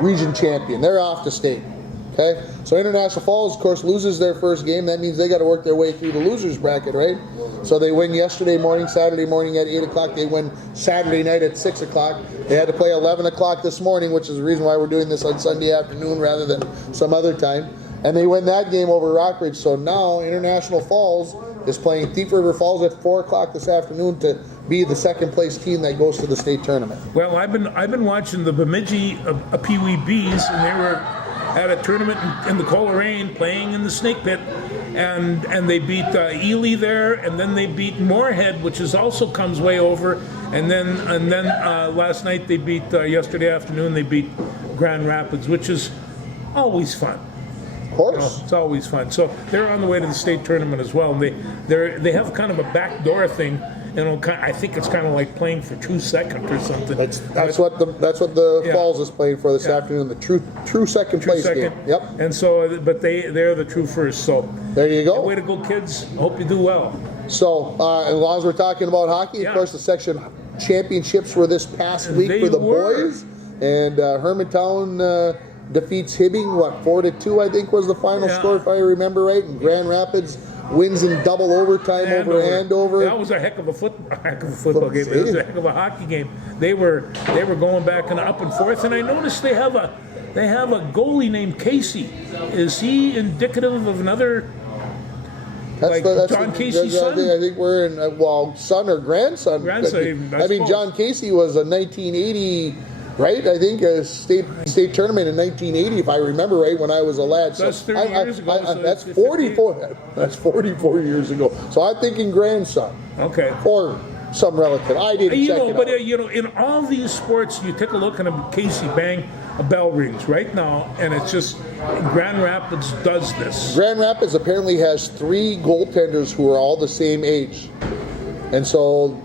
region champion. They're off to state. Okay, so International Falls, of course, loses their first game. That means they got to work their way through the losers bracket, right? So they win yesterday morning, Saturday morning at 8 o'clock. They win Saturday night at 6 o'clock. They had to play 11 o'clock this morning, which is the reason why we're doing this on Sunday afternoon rather than some other time. And they win that game over Rockridge. So now International Falls is playing Thief River Falls at 4 o'clock this afternoon to be the second place team that goes to the state tournament. Well, I've been watching the Bemidji Pee-wee Bees, and they were at a tournament in the Coleraine playing in the Snake Pit, and they beat Ely there, and then they beat Moorhead, which also comes way over, and then last night they beat yesterday afternoon they beat Grand Rapids, which is always fun. Of course, it's always fun. So they're on the way to the state tournament as well. And they have kind of a backdoor thing. I think it's kind of like playing for True Second or something. That's what the Falls is playing for this afternoon. The true second place game. Yep. And so, but they're the true first. So there you go. Way to go, kids! Hope you do well. So as long as we're talking about hockey, of course, the section championships were this past week for the boys, and Hermantown defeats Hibbing 4-2. I think was the final score if I remember right. And Grand Rapids wins in double overtime over Andover. That was a heck of a football game. It was a heck of a hockey game. They were going back and up and forth, and I noticed they have a goalie named Casey. Is he indicative of another John Casey's son. I think we're in, son or grandson. Grandson, I mean, John Casey was a 1980, right? I think a state tournament in 1980, if I remember right, when I was a lad. So that's 30 years ago. So that's 44. That's 44 years ago. So I'm thinking grandson. Okay. Or some relative. I didn't check it out. But in all these sports, you take a look at Casey, bang, a bell rings right now, and it's just Grand Rapids does this. Grand Rapids apparently has 3 goaltenders who are all the same age, and so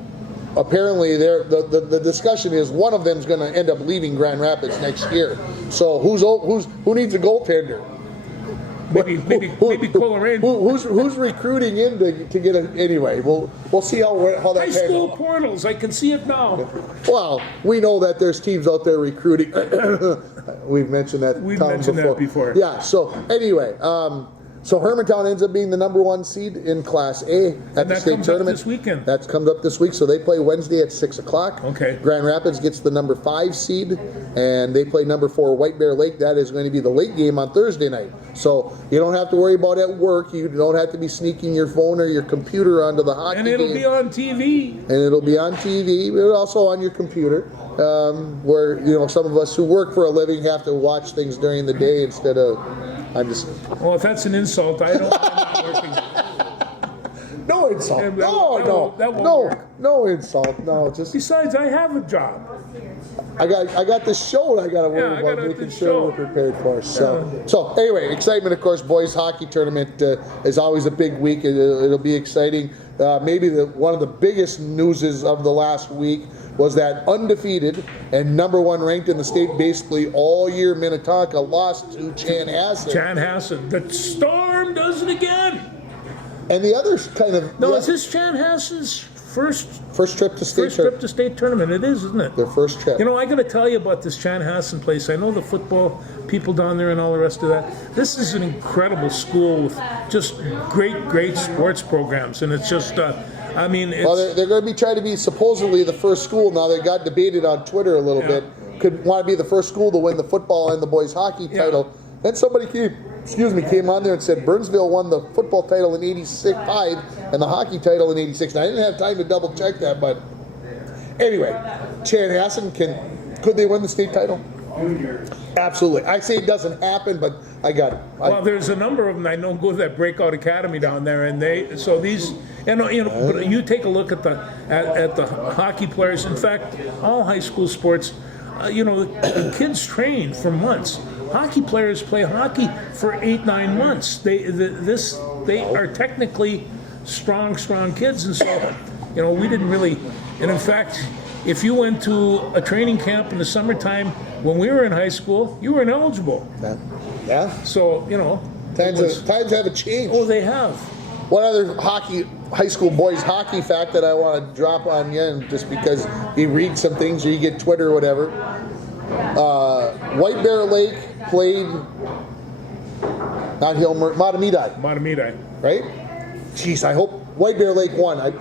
apparently the discussion is one of them is going to end up leaving Grand Rapids next year. So who needs a goaltender? Maybe Coleraine. Who's recruiting in to get a anyway? We'll see how that High school portals. I can see it now. Well, we know that there's teams out there recruiting. We've mentioned that. That before. Yeah. So anyway, so Hermantown ends up being the number 1 seed in Class A at the state tournament this weekend. That comes up this week. So they play Wednesday at 6:00. Okay. Grand Rapids gets the number 5 seed, and they play number 4 White Bear Lake. That is going to be the late game on Thursday night. So you don't have to worry about at work. You don't have to be sneaking your phone or your computer onto the hockey game. And it'll be on TV. And it'll be on TV, but also on your computer, where some of us who work for a living have to watch things during the day instead of. Well, if that's an insult, I'm not working. No insult. No insult. No, just. Besides, I have a job. I got this show I got to worry about making sure we're prepared for. So anyway, excitement, of course. Boys hockey tournament is always a big week. It'll be exciting. Maybe one of the biggest newses of the last week was that undefeated and number 1 ranked in the state basically all year Minnetonka lost to Chanhassen. Chanhassen. The Storm does it again. And the other kind of... No, is this Chanhassen's first trip to state trip to state tournament? It is, isn't it? Their first trip. I got to tell you about this Chanhassen place. I know the football people down there and all the rest of that. This is an incredible school with just great sports programs, and it's just... they're going to be trying to be supposedly the first school. Now they got debated on Twitter a little bit. Could want to be the first school to win the football and the boys hockey title. Then somebody came on there and said Burnsville won the football title in '85 and the hockey title in '86. Now I didn't have time to double check that, but anyway, Chanhassen could they win the state title? Absolutely. I say it doesn't happen, but I got it. Well, there's a number of them I know go to that Breakout Academy down there, and but you take a look at the hockey players. In fact, all high school sports, the kids train for months. Hockey players play hockey for 8-9 months. They are technically strong kids, and so we didn't really. And in fact, if you went to a training camp in the summertime when we were in high school, you were ineligible. Yeah. So, times have changed. Oh, they have. One other high school boys hockey fact that I want to drop on you, and just because you read some things or you get Twitter or whatever. White Bear Lake played, not Matamidi. Right? Jeez, I hope White Bear Lake won. I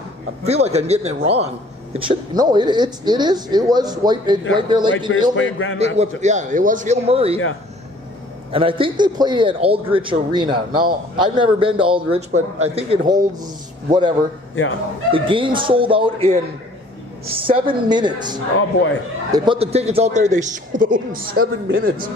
feel like I'm getting it wrong. It should it is. It was White Bear Lake in Hill Murray. It was Hill Murray. Yeah. And I think they play at Aldrich Arena. Now, I've never been to Aldrich, but I think it holds whatever. Yeah. The game sold out in 7 minutes. Oh boy. They put the tickets out there, they sold out in 7 minutes.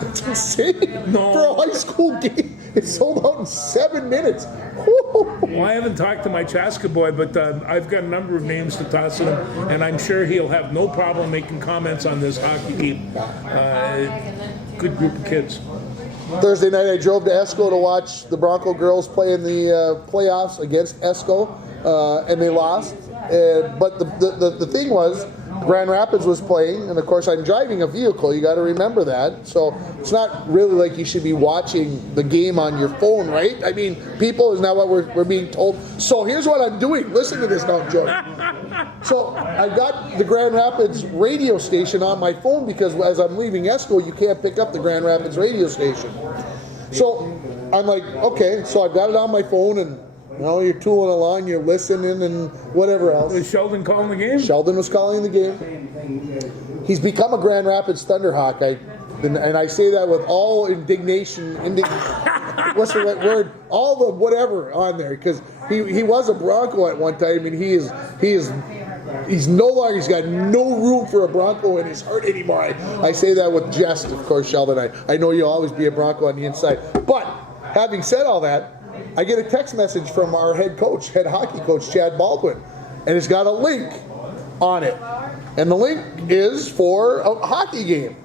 It's insane. No. For a high school game, it sold out in 7 minutes. Well, I haven't talked to my Chaska boy, but I've got a number of names to toss to him, and I'm sure he'll have no problem making comments on this hockey game. Good group of kids. Thursday night, I drove to Esco to watch the Bronco girls play in the playoffs against Esco, and they lost. But the thing was, Grand Rapids was playing, and of course I'm driving a vehicle, you got to remember that. So it's not really like you should be watching the game on your phone, right? I mean, people, isn't that what we're being told? So here's what I'm doing. Listen to this now, Joe. So I got the Grand Rapids radio station on my phone because as I'm leaving Esco, you can't pick up the Grand Rapids radio station. So I'm like, okay, so I've got it on my phone, and you're tooling along, you're listening and whatever else. Was Sheldon calling the game? Sheldon was calling the game. He's become a Grand Rapids Thunderhawk. And I say that with all indignation. what's the right word? All the whatever on there, because he was a Bronco at one time, and he's no longer, he's got no room for a Bronco in his heart anymore. I say that with jest, of course, Sheldon. I know you'll always be a Bronco on the inside. But having said all that, I get a text message from our head hockey coach, Chad Baldwin, and it's got a link on it. And the link is for a hockey game.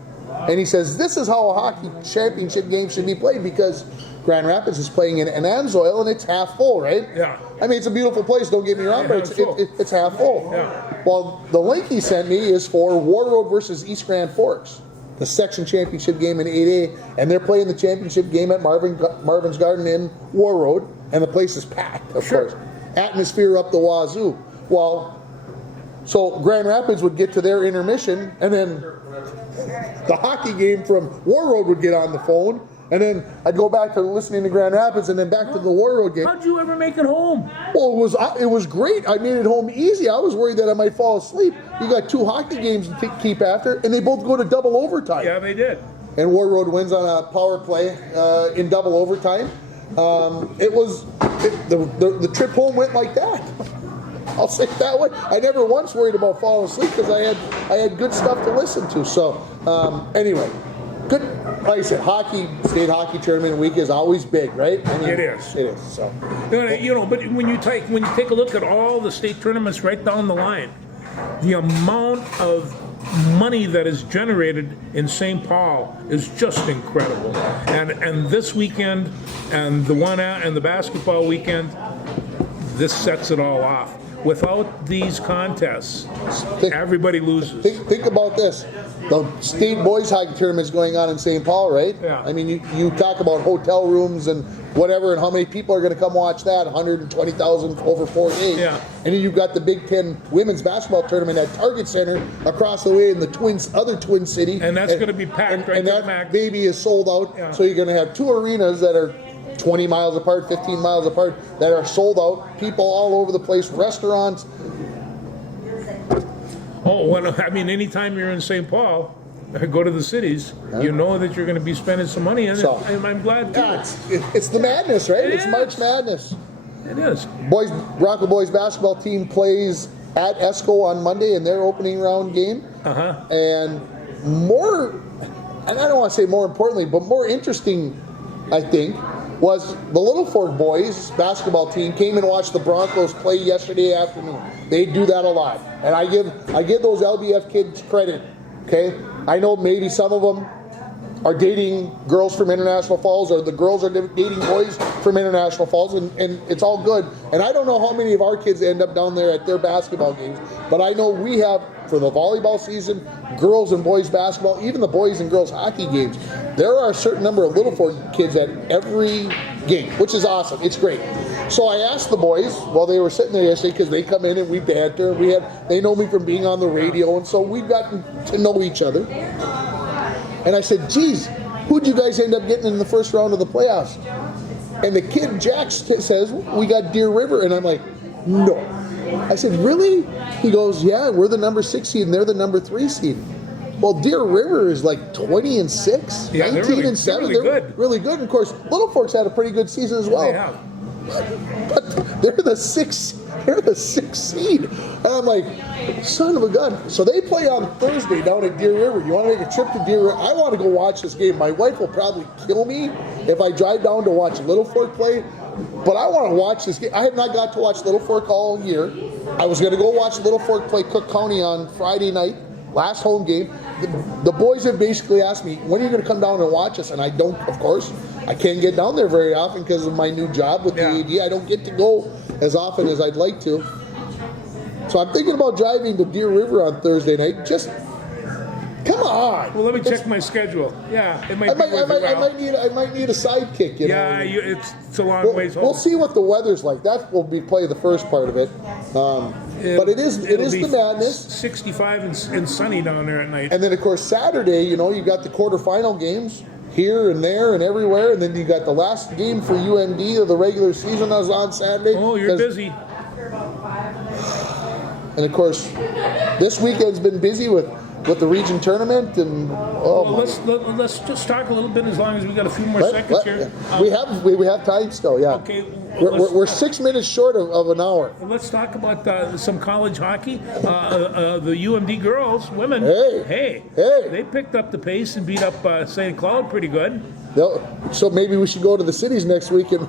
And he says, this is how a hockey championship game should be played, because Grand Rapids is playing in Amsoil, and it's half full, right? Yeah. I mean, it's a beautiful place, don't get me wrong, but it's half full. Yeah. Well, the link he sent me is for War Road versus East Grand Forks, the section championship game in 8A, and they're playing the championship game at Marvin's Garden in War Road, and the place is packed, of course. Atmosphere up the wazoo. Well, so Grand Rapids would get to their intermission, and then the hockey game from War Road would get on the phone, and then I'd go back to listening to Grand Rapids, and then back to the War Road game. How'd you ever make it home? Well, it was great. I made it home easy. I was worried that I might fall asleep. You got 2 hockey games to keep after, and they both go to double overtime. Yeah, they did. And War Road wins on a power play in double overtime. The trip home went like that. I'll say it that way. I never once worried about falling asleep because I had good stuff to listen to. So anyway, good. Like I said, state hockey tournament week is always big, right? I mean, It is. It is. So But when you take a look at all the state tournaments right down the line, the amount of money that is generated in St. Paul is just incredible. And this weekend and the basketball weekend, this sets it all off. Without these contests, everybody loses. Think about this. The state boys hockey tournament is going on in St. Paul, right? Yeah. I mean, you talk about hotel rooms and whatever, and how many people are going to come watch that? 120,000 over 4 days. Yeah. And then you've got the Big Ten women's basketball tournament at Target Center across the way in the other Twin City. And that's going to be packed right and to the that max. baby is sold out. Yeah. So you're going to have 2 arenas that are 20 miles apart, 15 miles apart, that are sold out. People all over the place, restaurants. Oh, well, I mean, anytime you're in St. Paul, go to the cities, you know that you're going to be spending some money, and So- I'm glad too. Yeah, it's the madness, right? It It's is. March Madness. It is. Bronco boys basketball team plays at Esco on Monday in their opening round game. And I don't want to say more importantly, but more interesting, I think, was the Little Fork boys basketball team came and watched the Broncos play yesterday afternoon. They do that a lot, and I give those LBF kids credit. Okay, I know maybe some of them are dating girls from International Falls, or the girls are dating boys from International Falls, and it's all good. And I don't know how many of our kids end up down there at their basketball games, but I know we have, for the volleyball season, girls and boys basketball, even the boys and girls hockey games, there are a certain number of Little Fork kids at every game, which is awesome. It's great. So I asked the boys while they were sitting there yesterday, because they come in and we banter. They know me from being on the radio, and so we've gotten to know each other. And I said, geez, who'd you guys end up getting in the first round of the playoffs? And the kid, Jack, says, we got Deer River. And I'm like, no. I said, really? He goes, yeah, we're the number 6 seed and they're the number 3 seed. Well, Deer River is like 20-6, Yeah, 19-7. they're really good. And of course, Little Fork's had a pretty good season as well. They have. But they're the 6th seed. And I'm like, son of a gun. So they play on Thursday down at Deer River. You want to make a trip to Deer River? I want to go watch this game. My wife will probably kill me if I drive down to watch Little Fork play. But I want to watch this game. I have not got to watch Little Fork all year. I was going to go watch Little Fork play Cook County on Friday night, last home game. The boys have basically asked me, when are you going to come down and watch us? And I don't, of course. I can't get down there very often because of my new job with the AD. I don't get to go as often as I'd like to. So I'm thinking about driving to Deer River on Thursday night. Just, come on. Well, let me check my schedule. Yeah, it might I be might, worth it. I might need a sidekick, you Yeah, know. it's a long ways home. We'll see what the weather's like. That will play the first part of it. But it is It'll be the madness. 65 and sunny down there at night. And then, of course, Saturday, you know, you got the quarterfinal games here and there and everywhere. And then you got the last game for UMD of the regular season that was on Saturday. Oh, you're busy. And, of course, this weekend's been busy with with the region tournament, and Let's just talk a little bit, as long as we got a few more seconds here. we have time still. Yeah. Okay. We're 6 minutes short of an hour. Let's talk about some college hockey. The UMD girls, women. Hey. They picked up the pace and beat up St. Cloud pretty good. So maybe we should go to the cities next week, and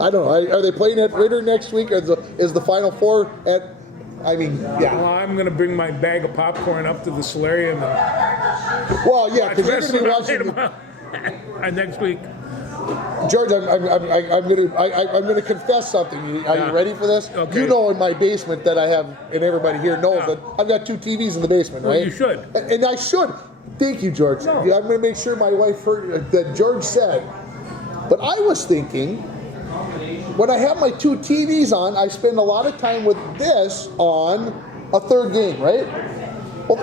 I don't know. Are they playing at Ritter next week? Or is the Final Four at? I mean, yeah. Well, I'm going to bring my bag of popcorn up to the Solarium. Well, yeah, because you're going to be watching next week. George, I'm going to confess something. Are you ready for this? Okay. You know, in my basement that I have, and everybody here knows that I've got 2 TVs in the basement, right? Well, you should. And I should. Thank you, George. No. Yeah, I'm going to make sure my wife heard that George said. But I was thinking, when I have my 2 TVs on, I spend a lot of time with this on a 3rd game, right? Well,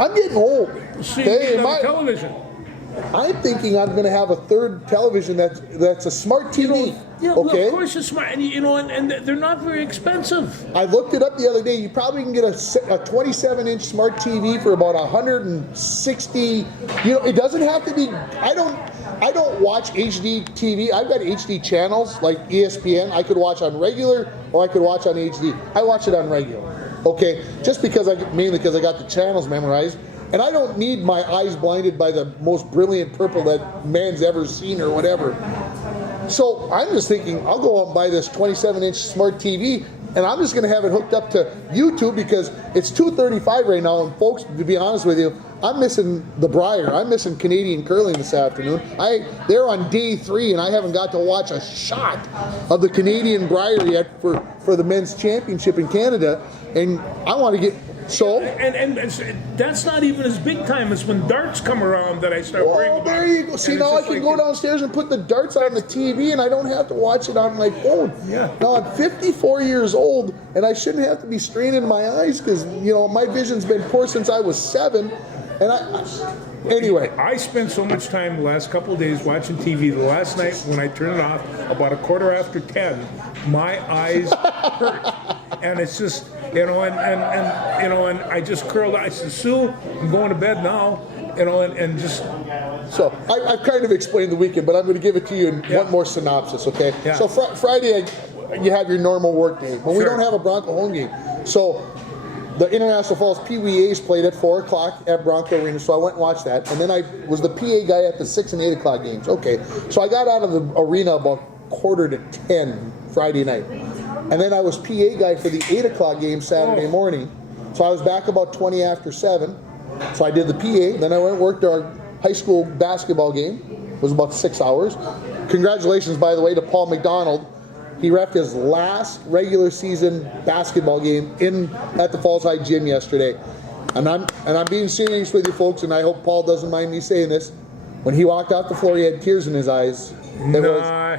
I'm getting old. See, television. I'm thinking I'm going to have a 3rd television that's a smart TV. Yeah, okay? Of course it's smart, and they're not very expensive. I looked it up the other day. You probably can get a 27-inch smart TV for about 160. It doesn't have to be. I don't watch HD TV. I've got HD channels like ESPN. I could watch on regular or I could watch on HD. I watch it on regular. Okay, just mainly because I got the channels memorized. And I don't need my eyes blinded by the most brilliant purple that man's ever seen or whatever. So I'm just thinking, I'll go out and buy this 27-inch smart TV, and I'm just going to have it hooked up to YouTube because it's 2:35 right now. And folks, to be honest with you, I'm missing the Brier. I'm missing Canadian curling this afternoon. They're on day 3, and I haven't got to watch a shot of the Canadian Brier yet for the men's championship in Canada. And I want to get. So and that's not even as big time as when darts come around that I start worrying about. There you go. See, now I can go downstairs and put the darts on the TV, and I don't have to watch it on my phone. Yeah. Now I'm 54 years old, and I shouldn't have to be straining my eyes because my vision's been poor since I was 7. And anyway, I spent so much time the last couple of days watching TV. The last night when I turned it off, about 10:15, my eyes hurt, and it's just and I just curled. I said, Sue, I'm going to bed now, and just. So I've kind of explained the weekend, but I'm going to give it to you in one more synopsis, okay? Yeah. So Friday, you have your normal work day, but we don't have a Bronco home game, so. The International Falls Pee Wee A's played at 4 o'clock at Bronco Arena, so I went and watched that. And then I was the PA guy at the 6 and 8 o'clock games. Okay, so I got out of the arena about 9:45 Friday night. And then I was PA guy for the 8 o'clock game Saturday morning. So I was back about 20 after 7. So I did the PA. Then I went and worked our high school basketball game. It was about 6 hours. Congratulations, by the way, to Paul McDonald. He reffed his last regular season basketball game at the Falls High Gym yesterday. And I'm being serious with you folks, and I hope Paul doesn't mind me saying this. When he walked off the floor, he had tears in his eyes.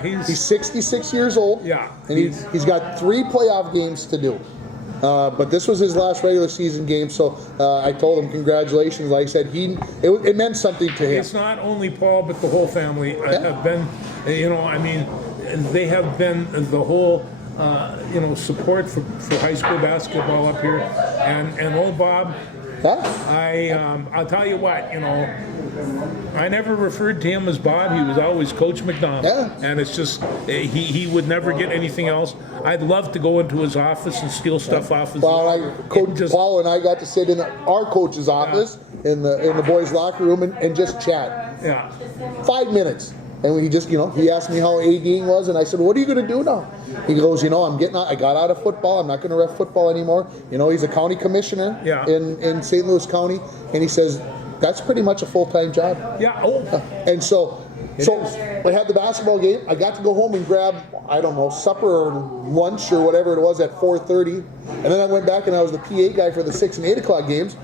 He's 66 years old. Yeah. And he's got 3 playoff games to do. But this was his last regular season game, so I told him congratulations. Like I said, it meant something to him. It's not only Paul, but the whole family have been, they have been the whole, support for high school basketball up here. And old Bob, I'll tell you what, I never referred to him as Bob. He was always Coach McDonald. Yeah. And it's just, he would never get anything else. I'd love to go into his office and steal stuff off his Coach Paul and I got to sit in our coach's office in the boys' locker room and just chat. Yeah. 5 minutes. And he just, he asked me how ADing was, and I said, what are you going to do now? He goes, I got out of football. I'm not going to ref football anymore. He's a county commissioner in St. Louis County, and he says, that's pretty much a full-time job. Yeah. And so I had the basketball game. I got to go home and grab, supper or lunch or whatever it was at 4:30. And then I went back and I was the PA guy for the 6 and 8 o'clock games.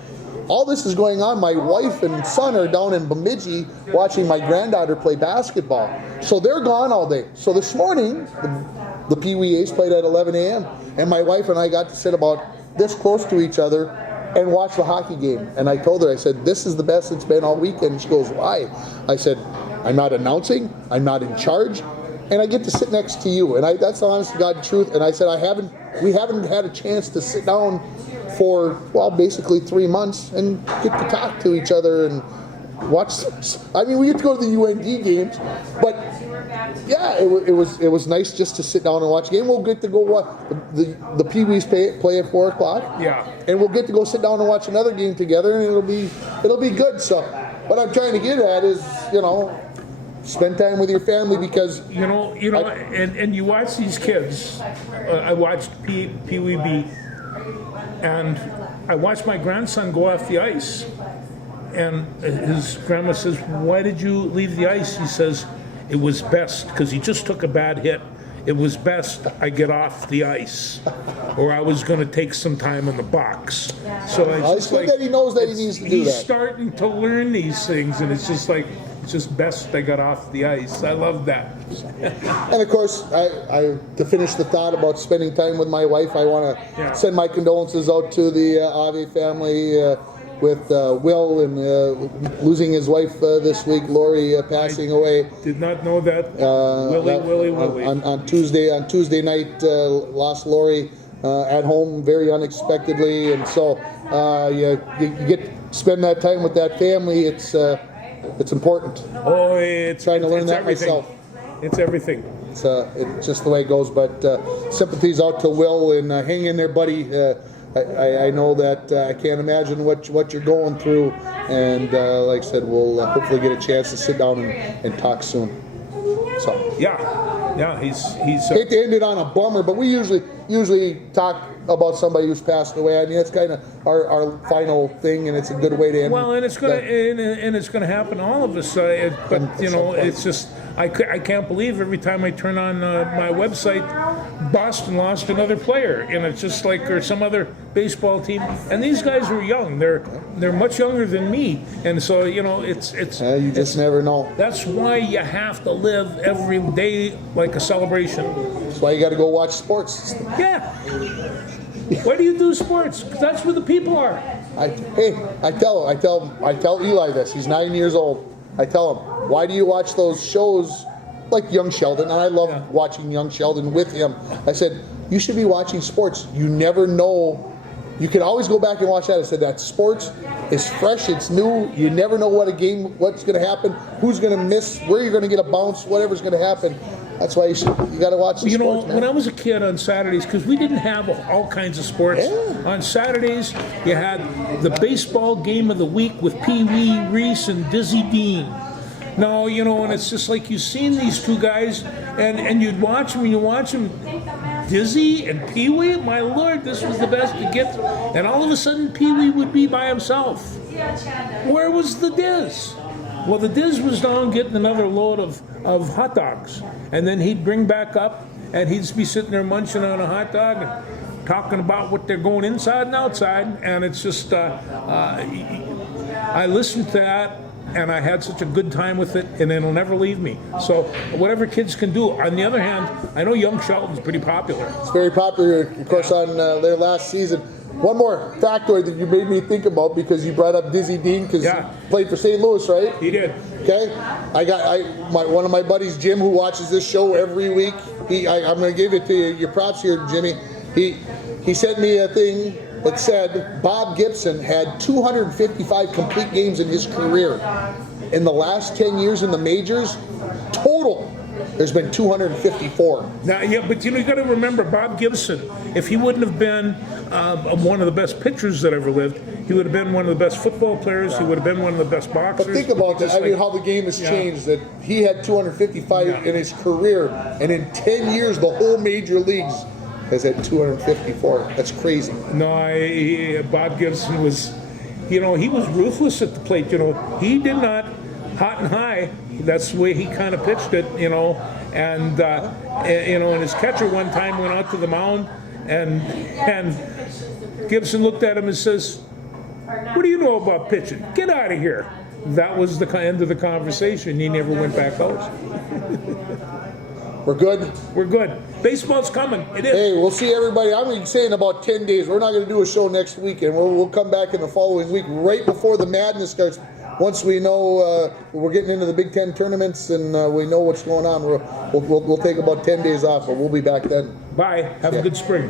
All this is going on. My wife and son are down in Bemidji watching my granddaughter play basketball. So they're gone all day. So this morning, the Pee Wee A's played at 11 a.m. And my wife and I got to sit about this close to each other and watch the hockey game. And I told her, I said, this is the best it's been all weekend. And she goes, why? I said, I'm not announcing. I'm not in charge. And I get to sit next to you. And that's the honest to God truth. And I said, we haven't had a chance to sit down for, well, basically 3 months and get to talk to each other and watch. I mean, we get to go to the UND games, but yeah, it was nice just to sit down and watch a game. We'll get to go watch the Pee Wees play at 4 o'clock. Yeah. And we'll get to go sit down and watch another game together, and it'll be good. So what I'm trying to get at is, spend time with your family, because and you watch these kids. I watched Pee Wee B, and I watched my grandson go off the ice, and his grandma says, "Why did you leave the ice?" He says, "It was best, because he just took a bad hit. It was best I get off the ice, or I was going to take some time in the box." So it's good that he knows that he needs to do that. He's starting to learn these things, and it's just like, it's just best I got off the ice. I love that. And of course, I to finish the thought about spending time with my wife, I want to send my condolences out to the Ave family with Will and losing his wife this week, Lori passing away. Did not know that. Willie. On Tuesday night, lost Lori at home very unexpectedly, and so you get to spend that time with that family. It's important. Oh, it's trying to learn that everything. myself. It's everything. It's just the way it goes. But sympathies out to Will, and hang in there, buddy. I know that I can't imagine what you're going through, and like I said, we'll hopefully get a chance to sit down and talk soon. So yeah, he's hate to end it on a bummer, but we usually talk about somebody who's passed away. I mean, it's kind of our final thing, and it's a good way to end. Well, and it's gonna happen to all of us. But it's just I can't believe every time I turn on my website, Boston lost another player, and it's just like, or some other baseball team. And these guys are young; they're much younger than me, and so it's you just never know. That's why you have to live every day like a celebration. That's why you got to go watch sports. Yeah. Why do you do sports? 'Cause that's where the people are. I tell Eli this. He's 9 years old. I tell him, why do you watch those shows like Young Sheldon? And I love watching Young Sheldon with him. I said, you should be watching sports. You never know. You can always go back and watch that. I said that sports is fresh, it's new. You never know what's going to happen, who's going to miss, where you're going to get a bounce, whatever's going to happen. That's why you got to watch the sports, man. When I was a kid on Saturdays, because we didn't have all kinds of sports, on Saturdays you had the baseball game of the week with Pee Wee Reese and Dizzy Dean. Now, and it's just like you've seen these two guys, and you'd watch them, Dizzy and Pee Wee, my Lord, this was the best to get. And all of a sudden, Pee Wee would be by himself. Where was the Diz? Well, the Diz was down getting another load of hot dogs. And then he'd bring back up, and he'd be sitting there munching on a hot dog and talking about what they're going inside and outside. And it's just, I listened to that, and I had such a good time with it, and it'll never leave me. So whatever kids can do. On the other hand, I know Young Sheldon's pretty popular. It's very popular, of course, on their last season. One more factoid that you made me think about, because you brought up Dizzy Dean, because he played for St. Louis, right? He did. Okay, one of my buddies, Jim, who watches this show every week. I'm going to give it to you. Your props here, Jimmy. He sent me a thing that said Bob Gibson had 255 complete games in his career. In the last 10 years in the majors, total, there's been 254. Now, but you got to remember, Bob Gibson, if he wouldn't have been one of the best pitchers that ever lived, he would have been one of the best football players. He would have been one of the best boxers. But think about that. I mean, how the game has changed. That he had 255 in his career, and in 10 years, the whole major leagues has had 254. That's crazy. No, Bob Gibson was, he was ruthless at the plate. He did not hot and high. That's the way he kind of pitched it. And his catcher one time went out to the mound, and Gibson looked at him and says, "What do you know about pitching? Get out of here." That was the end of the conversation. He never went back out. We're good? We're good. Baseball's coming. It is. Hey, we'll see everybody. I'm going to say in about 10 days. We're not going to do a show next weekend. We'll come back in the following week, right before the madness starts. Once we know we're getting into the Big Ten tournaments and we know what's going on, we'll take about 10 days off, but we'll be back then. Bye. Have a good spring.